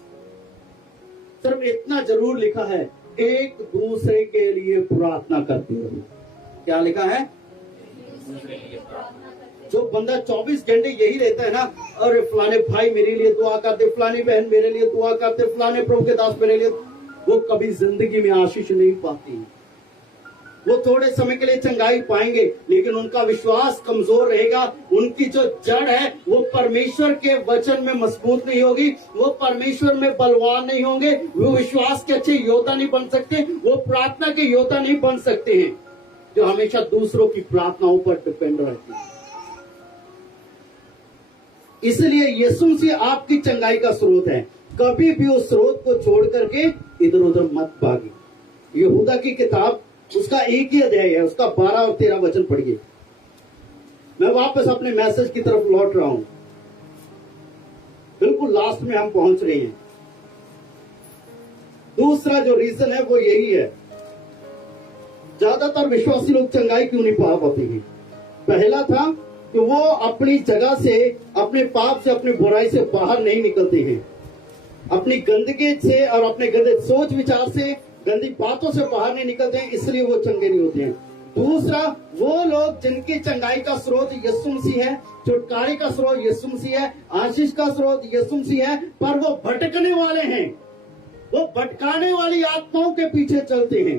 सिर्फ इतना जरूर लिखा है, एक दूसरे के लिए प्रार्थना करते रहो। क्या लिखा है? जो बंदा 24 घंटे यही रहता है ना, और फलाने भाई मेरे लिए दुआ करते, फलानी बहन मेरे लिए दुआ करते, फलाने प्रभु के दास मेरे लिए, वो कभी जिंदगी में आशीष नहीं पाती। वो थोड़े समय के लिए चंगाई पाएंगे, लेकिन उनका विश्वास कमजोर रहेगा। उनकी जो जड़ है वो परमेश्वर के वचन में मजबूत नहीं होगी, वो परमेश्वर में बलवान नहीं होंगे, वो विश्वास के अच्छे योद्धा नहीं बन सकते, वो प्रार्थना के योद्धा नहीं बन सकते हैं, जो हमेशा दूसरों की प्रार्थनाओं पर डिपेंड रहते हैं। इसलिए यीशु मसीह आपकी चंगाई का स्रोत है। कभी भी उस स्रोत को छोड़ करके इधर उधर मत भागे। यहूदा की किताब उसका एक ही अध्याय है, उसका 12 और 13 वचन पढ़िए। मैं वापस अपने मैसेज की तरफ लौट रहा हूं, बिल्कुल लास्ट में हम पहुंच रहे हैं। दूसरा जो रीजन है वो यही है, ज्यादातर विश्वासी लोग चंगाई क्यों नहीं पा पाते हैं। पहला था कि वो अपनी जगह से, अपने पाप से, अपनी बुराई से बाहर नहीं निकलते हैं, अपनी गंदगी से और अपने गंदे सोच विचार से, गंदी बातों से बाहर नहीं निकलते हैं, इसलिए वो चंगे नहीं होते हैं। दूसरा, वो लोग जिनकी चंगाई का स्रोत यीशु मसीह है, छुटकारे का स्रोत यीशु मसीह है, आशीष का स्रोत यीशु मसीह है, पर वो भटकने वाले हैं, वो भटकाने वाली आत्माओं के पीछे चलते हैं,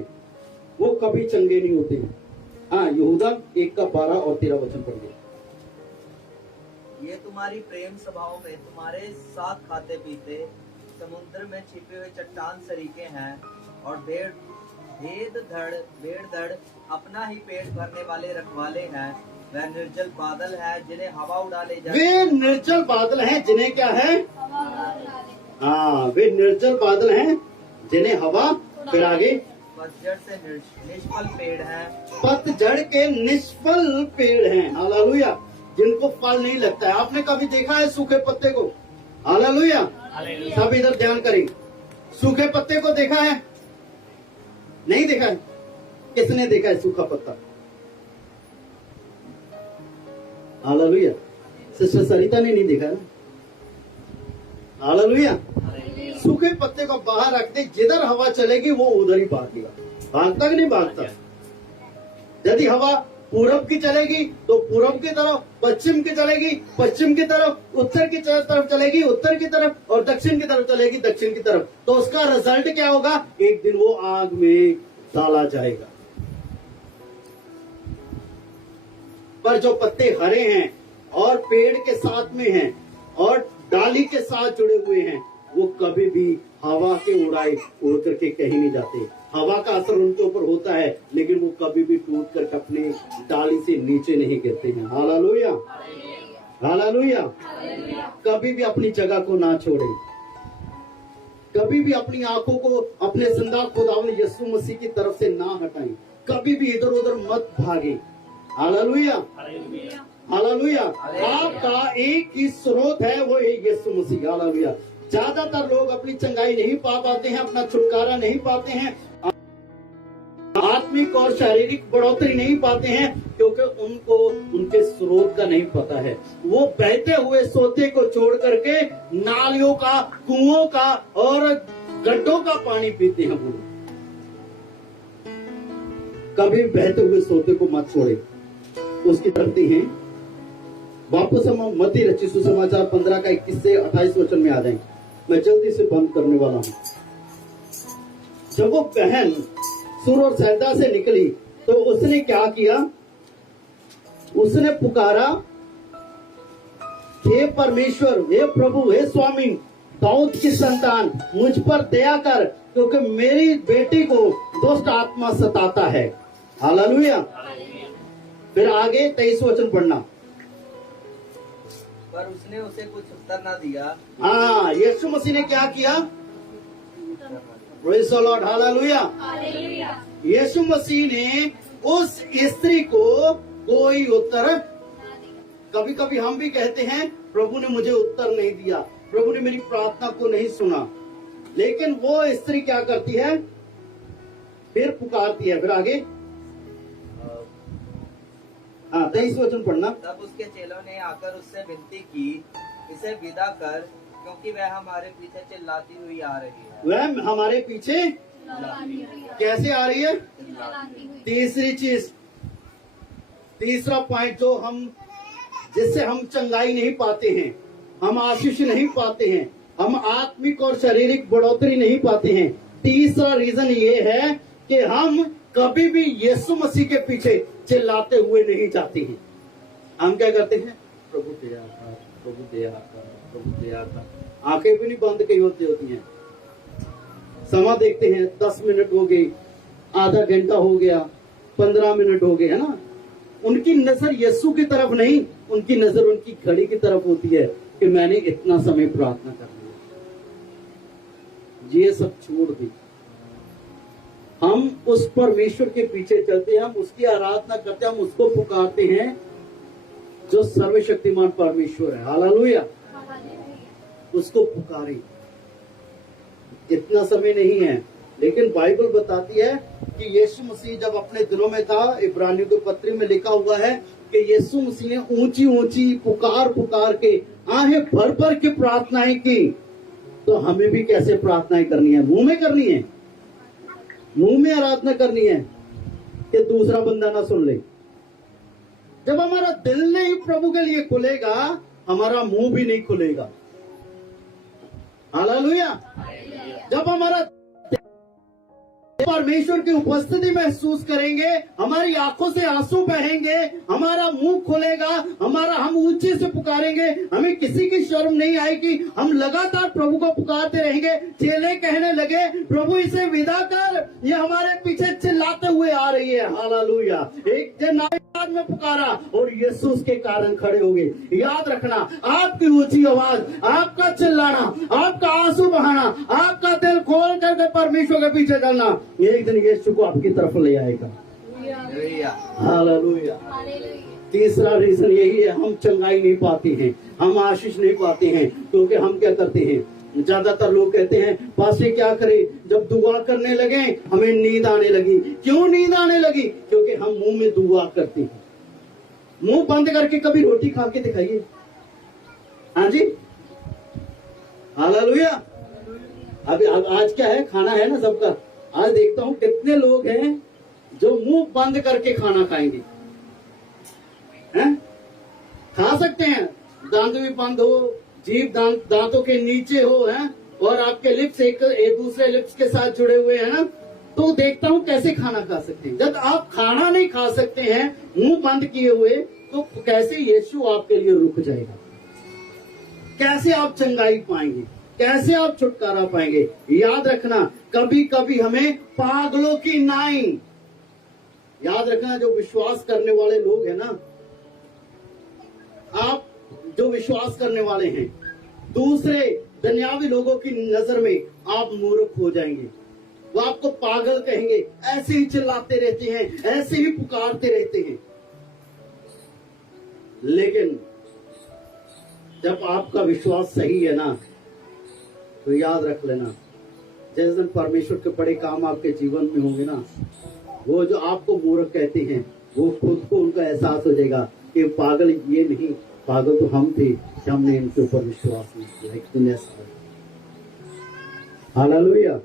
वो कभी चंगे नहीं होते हैं। हाँ, यहूदा 1 का 12 और 13 वचन पढ़िए। ये तुम्हारी प्रेम सभाओं में तुम्हारे साथ खाते पीते, समुद्र में छिपे हुए चट्टान सरीके हैं, और भेड़ धड़ अपना ही पेट भरने वाले रखवाले हैं। वह निर्जल बादल है जिन्हें हवा उड़ा ले जाए। वे निर्जल बादल हैं जिन्हें क्या है? हाँ, वे निर्जल बादल हैं जिन्हें हवा, फिर आगे, पतझड़ से निष्फल पेड़ हैं। पतझड़ के निष्फल पेड़ हैं, हालेलुया, जिनको फल नहीं लगता है। आपने कभी देखा है सूखे पत्ते को? हालेलुया, सब इधर ध्यान करें। सूखे पत्ते को देखा है? नहीं देखा है? किसने देखा है सूखा पत्ता? हालेलुया, सिस्टर सरिता ने नहीं देखा ना? हालेलुया, सूखे पत्ते को बाहर रख दे, जिधर हवा चलेगी वो उधर ही भागेगा। भागता कि नहीं भागता? यदि हवा पूरब की चलेगी तो पूरब की तरफ, पश्चिम की चलेगी पश्चिम की तरफ, उत्तर की तरफ चलेगी उत्तर की तरफ, और दक्षिण की तरफ चलेगी दक्षिण की तरफ, तो उसका रिजल्ट क्या होगा? एक दिन वो आग में डाला जाएगा। पर जो पत्ते हरे हैं और पेड़ के साथ में हैं और डाली के साथ जुड़े हुए हैं, वो कभी भी हवा के उड़ाए उड़ करके कहीं नहीं जाते। हवा का असर उनके ऊपर होता है, लेकिन वो कभी भी टूट कर अपने डाली से नीचे नहीं गिरते हैं। Hallelujah, hallelujah. कभी भी अपनी जगह को ना छोड़ें, कभी भी अपनी आंखों को अपने जिंदा खुदावंद यीशु मसीह की तरफ से ना हटाएं, कभी भी इधर उधर मत भागें। Hallelujah, hallelujah. आपका एक ही स्रोत है, वो है यीशु मसीह। हालेलुया। ज्यादातर लोग अपनी चंगाई नहीं पा पाते हैं, अपना छुटकारा नहीं पाते हैं, आत्मिक और शारीरिक बढ़ोतरी नहीं पाते हैं, क्योंकि उनको उनके स्रोत का नहीं पता है। वो बहते हुए सोते को छोड़ करके नालियों का, कुओं का और गड्ढों का पानी पीते हैं। वो कभी बहते हुए सोते को मत छोड़े, उसकी करते हैं। वापस हम मत्ती रचित सुसमाचार 15 का 21 से 28 वचन में आ जाएंगे। मैं जल्दी से बंद करने वाला हूं। जब वो बहन सुर और सैदा से निकली तो उसने क्या किया? उसने पुकारा, हे परमेश्वर, हे प्रभु, हे स्वामी, दाऊद की संतान, मुझ पर दया कर, क्योंकि मेरी बेटी को दुष्ट आत्मा सताता है। हालेलुया। फिर आगे 23 वचन पढ़ना। पर उसने उसे कुछ उत्तर न दिया। हाँ, यीशु मसीह ने क्या किया? Praise the Lord, hallelujah. Yeshu Masih ने उस स्त्री को कोई उत्तर, कभी कभी हम भी कहते हैं प्रभु ने मुझे उत्तर नहीं दिया, प्रभु ने मेरी प्रार्थना को नहीं सुना, लेकिन वो स्त्री क्या करती है? फिर पुकारती है। फिर आगे 23 वचन पढ़ना। तब उसके चेलों ने आकर उससे विनती की, इसे विदा कर, क्योंकि वह हमारे पीछे चिल्लाती हुई आ रही है। वह हमारे पीछे कैसे आ रही है? तीसरी चीज, तीसरा पॉइंट जो जिससे हम चंगाई नहीं पाते हैं, हम आशीष नहीं पाते हैं, हम आत्मिक और शारीरिक बढ़ोतरी नहीं पाते हैं। तीसरा रीजन ये है कि हम कभी भी यीशु मसीह के पीछे चिल्लाते हुए नहीं जाते हैं। हम क्या करते हैं? प्रभु दया कर, प्रभु दया कर, प्रभु दया कर। आंखें भी नहीं बंद की होती हैं, समा देखते हैं, 10 मिनट हो गए, आधा घंटा हो गया, 15 मिनट हो गए, है ना। उनकी नजर यीशु की तरफ नहीं, उनकी नजर उनकी घड़ी की तरफ होती है कि मैंने इतना समय प्रार्थना कर लिया। ये सब छोड़ दी, हम उस परमेश्वर के पीछे चलते हैं, हम उसकी आराधना करते हैं, हम उसको पुकारते हैं जो सर्वशक्तिमान परमेश्वर है। हालेलुया। उसको पुकारें। इतना समय नहीं है, लेकिन बाइबल बताती है कि यीशु मसीह जब अपने दिनों में था, इब्रानियों के पत्री में लिखा हुआ है कि यीशु मसीह ने ऊंची ऊंची पुकार के आहें भर भर के प्रार्थनाएं की। तो हमें भी कैसे प्रार्थनाएं करनी है? मुंह में करनी है, मुंह में आराधना करनी है कि दूसरा बंदा ना सुन ले। जब हमारा दिल नहीं प्रभु के लिए खुलेगा, हमारा मुंह भी नहीं खुलेगा। हालेलुया। जब हमारा परमेश्वर की उपस्थिति महसूस करेंगे, हमारी आंखों से आंसू बहेंगे, हमारा मुंह खुलेगा, हम ऊंचे से पुकारेंगे, हमें किसी की शर्म नहीं आएगी, हम लगातार प्रभु को पुकारते रहेंगे। चेले कहने लगे, प्रभु इसे विदा कर, ये हमारे पीछे चिल्लाते हुए आ रही है। हालेलुया। एक दिन आवाज में पुकारा और यीशु उसके कारण खड़े हो गए। याद रखना, आपकी ऊंची आवाज, आपका चिल्लाना, आपका आंसू बहाना, आपका दिल खोल करके परमेश्वर के पीछे चलना, एक दिन यीशु को आपकी तरफ ले आएगा। हालेलुया। तीसरा रीजन यही है, हम चंगाई नहीं पाते हैं, हम आशीष नहीं पाते हैं, क्योंकि हम क्या करते हैं? ज्यादातर लोग कहते हैं, पास्टर क्या करें? जब दुआ करने लगे हमें नींद आने लगी। क्यों नींद आने लगी? क्योंकि हम मुंह में दुआ करते हैं। मुंह बंद करके कभी रोटी खा के दिखाइए। हाँ जी, हालेलुया। अब आज क्या है? खाना है ना सबका। आज देखता हूं कितने लोग हैं जो मुंह बंद करके खाना खाएंगे। हैं? खा सकते हैं, दांत भी बंद हो, जीभ दांतों के नीचे हो, हैं, और आपके लिप्स एक दूसरे लिप्स के साथ जुड़े हुए हैं ना, तो देखता हूं कैसे खाना खा सकते हैं। जब आप खाना नहीं खा सकते हैं मुंह बंद किए हुए, तो कैसे यीशु आपके लिए रुक जाएगा? कैसे आप चंगाई पाएंगे? कैसे आप छुटकारा पाएंगे? याद रखना, कभी कभी हमें पागलों की नाई, याद रखना, जो विश्वास करने वाले लोग हैं ना, आप जो विश्वास करने वाले हैं, दूसरे दुनियावी लोगों की नजर में आप मूर्ख हो जाएंगे। वो आपको पागल कहेंगे, ऐसे ही चिल्लाते रहते हैं, ऐसे ही पुकारते रहते हैं। लेकिन जब आपका विश्वास सही है ना, तो याद रख लेना, जिस दिन परमेश्वर के बड़े काम आपके जीवन में होंगे ना, वो जो आपको मूर्ख कहते हैं, वो खुद को उनका एहसास हो जाएगा कि पागल ये नहीं, पागल तो हम थे, हमने इनके ऊपर विश्वास नहीं किया। एक दिन ऐसा, हालेलुया,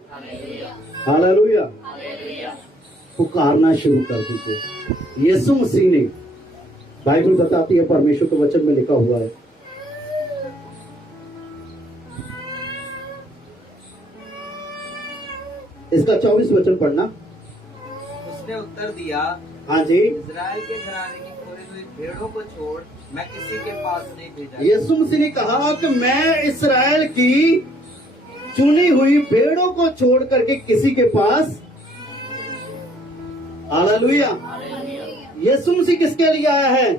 हालेलुया, पुकारना शुरू कर दीजिए। यीशु मसीह ने, बाइबल बताती है, परमेश्वर के वचन में लिखा हुआ है, इसका 24 वचन पढ़ना। उसने उत्तर दिया, हाँ जी, इजराइल के घराने की खोई हुई भेड़ों को छोड़ मैं किसी के पास नहीं भेजा। यीशु मसीह ने कहा कि मैं इस्राएल की चुनी हुई भेड़ों को छोड़ करके किसी के पास, हालेलुया, यीशु मसीह किसके लिए आया है?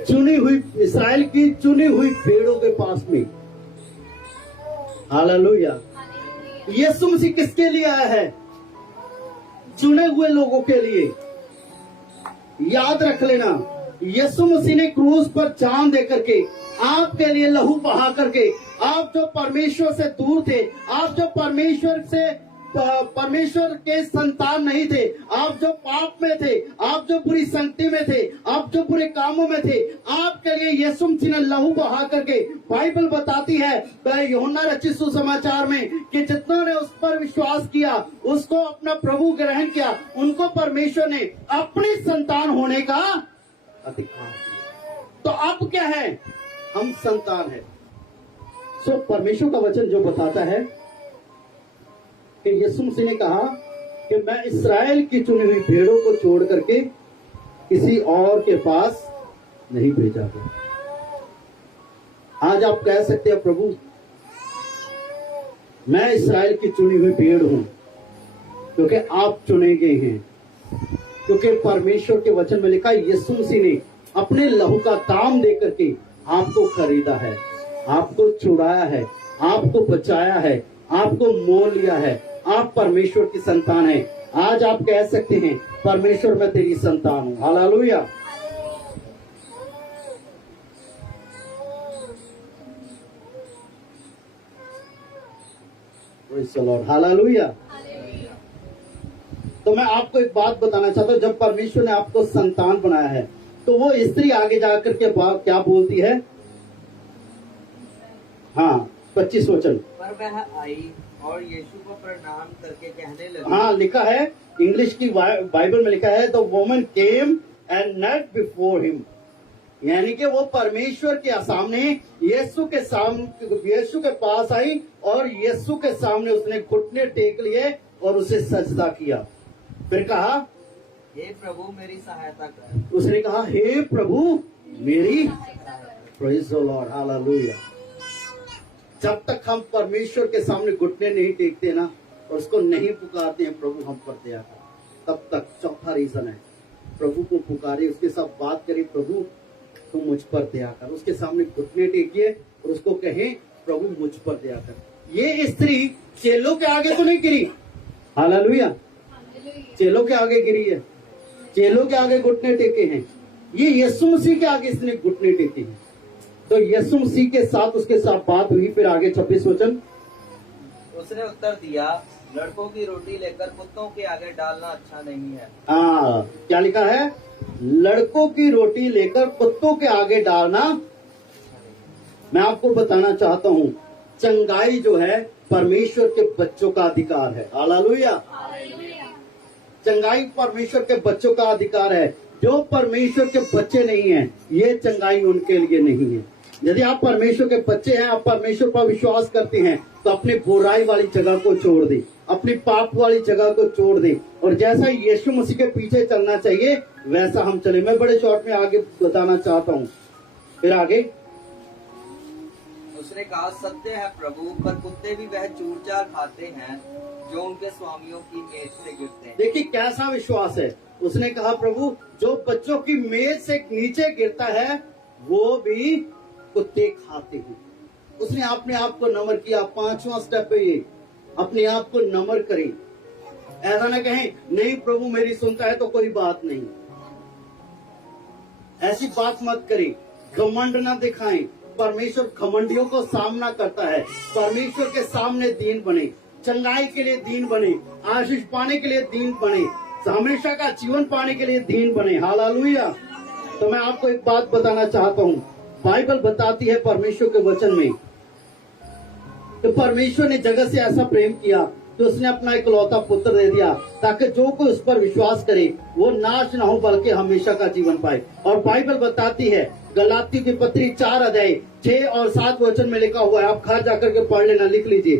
चुनी हुई इस्राएल की चुनी हुई भेड़ों के पास में। हालेलुया। यीशु मसीह किसके लिए आया है? चुने हुए लोगों के लिए। याद रख लेना, यीशु मसीह ने क्रूस पर जान दे करके, आपके लिए लहू बहा करके, आप जो परमेश्वर से दूर थे, आप जो परमेश्वर के संतान नहीं थे, आप जो पाप में थे, आप जो बुरी संगति में थे, आप जो बुरे कामों में थे, आपके लिए यीशु मसीह ने लहू बहा करके, बाइबल बताती है यूहन्ना रचित सुसमाचार में कि जितनों ने उस पर विश्वास किया, उसको अपना प्रभु ग्रहण किया, उनको परमेश्वर ने अपनी संतान होने का अधिकार दिया। तो अब क्या है? हम संतान है। सो परमेश्वर का वचन जो बताता है कि यीशु मसीह ने कहा कि मैं इस्राएल की चुनी हुई भेड़ों को छोड़ करके किसी और के पास नहीं भेजा गया। आज आप कह सकते हैं, प्रभु मैं इस्राएल की चुनी हुई भेड़ हूं, क्योंकि आप चुने गए हैं, क्योंकि परमेश्वर के वचन में लिखा यीशु मसीह ने अपने लहू का दाम दे करके आपको खरीदा है, आपको छुड़ाया है, आपको बचाया है, आपको मोल लिया है। आप परमेश्वर की संतान है। आज आप कह सकते हैं, परमेश्वर मैं तेरी संतान हूं। Hallelujah. Praise the Lord. Hallelujah. तो मैं आपको एक बात बताना चाहता हूं, जब परमेश्वर ने आपको संतान बनाया है, तो वो स्त्री आगे जाकर के क्या बोलती है? हाँ, 25 वचन। पर वह आई और यीशु को प्रणाम करके कहने लगी। हाँ, लिखा है, इंग्लिश की बाइबल में लिखा है, the woman came and knelt before him, यानी कि वो परमेश्वर के सामने, यीशु के पास आई और यीशु के सामने उसने घुटने टेक लिए और उसे सजदा किया। फिर कहा, हे प्रभु मेरी सहायता कर। उसने कहा, हे प्रभु मेरी। Praise the Lord. हालेलुया। जब तक हम परमेश्वर के सामने घुटने नहीं टेकते ना, और उसको नहीं पुकारते हैं, प्रभु हम पर दया कर, तब तक चौथा रीजन है, प्रभु को पुकारे, उसके साथ बात करें, प्रभु तुम मुझ पर दया कर, उसके सामने घुटने टेकिए और उसको कहें, प्रभु मुझ पर दया कर। ये स्त्री चेलों के आगे तो नहीं गिरी। हालेलुया। चेलों के आगे गिरी है, चेलों के आगे घुटने टेके हैं, ये यीशु मसीह के आगे इसने घुटने टेके हैं। तो यीशु मसीह के साथ उसके साथ बात हुई। फिर आगे 26 वचन। उसने उत्तर दिया, लड़कों की रोटी लेकर कुत्तों के आगे डालना अच्छा नहीं है। हाँ, क्या लिखा है? लड़कों की रोटी लेकर कुत्तों के आगे डालना। मैं आपको बताना चाहता हूँ, चंगाई जो है परमेश्वर के बच्चों का अधिकार है। हालेलुया। चंगाई परमेश्वर के बच्चों का अधिकार है। जो परमेश्वर के बच्चे नहीं हैं, ये चंगाई उनके लिए नहीं है। यदि आप परमेश्वर के बच्चे हैं, आप परमेश्वर पर विश्वास करते हैं, तो अपनी बुराई वाली जगह को छोड़ दे, अपनी पाप वाली जगह को छोड़ दे, और जैसा यीशु मसीह के पीछे चलना चाहिए वैसा हम चले। मैं बड़े शॉर्ट में आगे बताना चाहता हूँ। फिर आगे उसने कहा, सत्य है प्रभु, पर कुत्ते भी वह चूर-चार खाते हैं जो उनके स्वामियों की मेज से गिरते हैं। देखिए कैसा विश्वास है। उसने कहा, प्रभु जो बच्चों की मेज से नीचे गिरता है वो भी कुत्ते खाते हैं। उसने अपने आप को नम्र किया। 5वां स्टेप है ये, अपने आप को नम्र करें। ऐसा ना कहें, नहीं प्रभु मेरी सुनता है तो कोई बात नहीं, ऐसी बात मत करें। घमंड ना दिखाएं। परमेश्वर घमंडियों को सामना करता है। परमेश्वर के सामने दीन बने, चंगाई के लिए दीन बने, आशीष पाने के लिए दीन बने, हमेशा का जीवन पाने के लिए दीन बने। हालेलुया। तो मैं आपको एक बात बताना चाहता हूँ, बाइबल बताती है परमेश्वर के वचन में, तो परमेश्वर ने जगत से ऐसा प्रेम किया तो उसने अपना इकलौता पुत्र दे दिया, ताकि जो कोई उस पर विश्वास करे वो नाश ना हो बल्कि हमेशा का जीवन पाए। और बाइबल बताती है, गलातियों की पत्री 4 अध्याय 6 और 7 वचन में लिखा हुआ है, आप घर जाकर के पढ़ लेना, लिख लीजिए।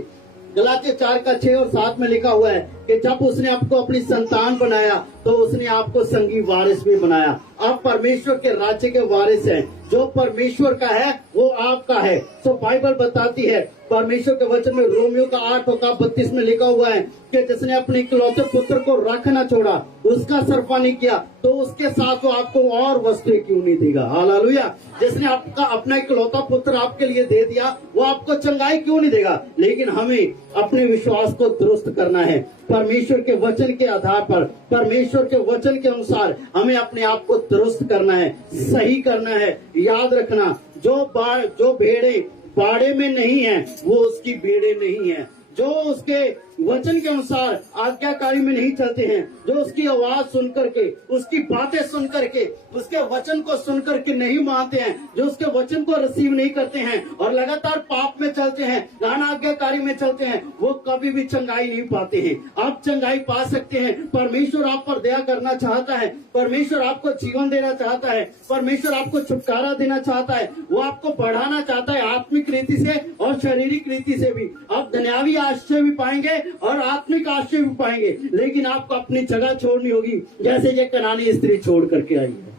गलातियों 4 का 6 और 7 में लिखा हुआ है कि जब उसने आपको अपनी संतान बनाया तो उसने आपको संगी वारिस भी बनाया। आप परमेश्वर के राज्य के वारिस हैं। जो परमेश्वर का है वो आपका है। तो बाइबल बताती है, परमेश्वर के वचन में रोमियो का 8:32 में लिखा हुआ है कि जिसने अपने इकलौते पुत्र को रख न छोड़ा, उसका सरफा नहीं किया, तो उसके साथ वो आपको और वस्तुएं क्यों नहीं देगा। हालेलुया। जिसने आपका अपना इकलौता पुत्र आपके लिए दे दिया, वो आपको चंगाई क्यों नहीं देगा। लेकिन हमें अपने विश्वास को दुरुस्त करना है। परमेश्वर के वचन के आधार पर, परमेश्वर के वचन के अनुसार हमें अपने आप को दुरुस्त करना है, सही करना है। याद रखना, जो भेड़े बाड़े में नहीं है वो उसकी भेड़े नहीं है। जो उसके वचन के अनुसार आज्ञाकारी में नहीं चलते हैं, जो उसकी आवाज सुन करके, उसकी बातें सुन करके, उसके वचन को सुन करके नहीं मानते हैं, जो उसके वचन को रिसीव नहीं करते हैं और लगातार पाप में चलते हैं, अनाज्ञाकारी में चलते हैं, वो कभी भी चंगाई नहीं पाते हैं। आप चंगाई पा सकते हैं। परमेश्वर आप पर दया करना चाहता है। परमेश्वर आपको जीवन देना चाहता है। परमेश्वर आपको छुटकारा देना चाहता है। वो आपको बढ़ाना चाहता है, आत्मिक रीति से और शारीरिक रीति से भी। आप दुनियावी आश्चर्य भी पाएंगे और आत्मिक आश्चर्य भी पाएंगे, लेकिन आपको अपनी जगह छोड़नी होगी, जैसे ये कनानी स्त्री छोड़ करके आई है।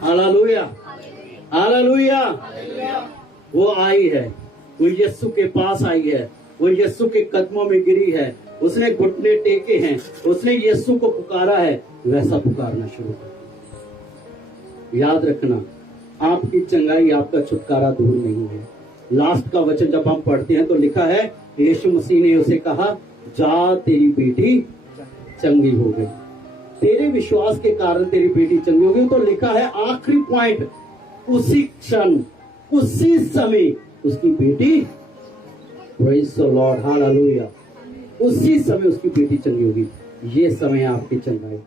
Hallelujah, hallelujah. वो आई है, वो यीशु के पास आई है, वो यीशु के कदमों में गिरी है, उसने घुटने टेके हैं, उसने यीशु को पुकारा है। वैसा पुकारना शुरू कर। याद रखना, आपकी चंगाई, आपका छुटकारा दूर नहीं है। लास्ट का वचन जब हम पढ़ते हैं तो लिखा है, यीशु मसीह ने उसे कहा, जा तेरी बेटी चंगी हो गई। तेरे विश्वास के कारण तेरी बेटी चंगी हो गई। तो लिखा है आखिरी पॉइंट, उसी क्षण, उसी समय उसकी बेटी, प्रेज़ द लॉर्ड, हालेलुया, उसी समय उसकी बेटी चंगी होगी। ये समय आपकी चंगाई।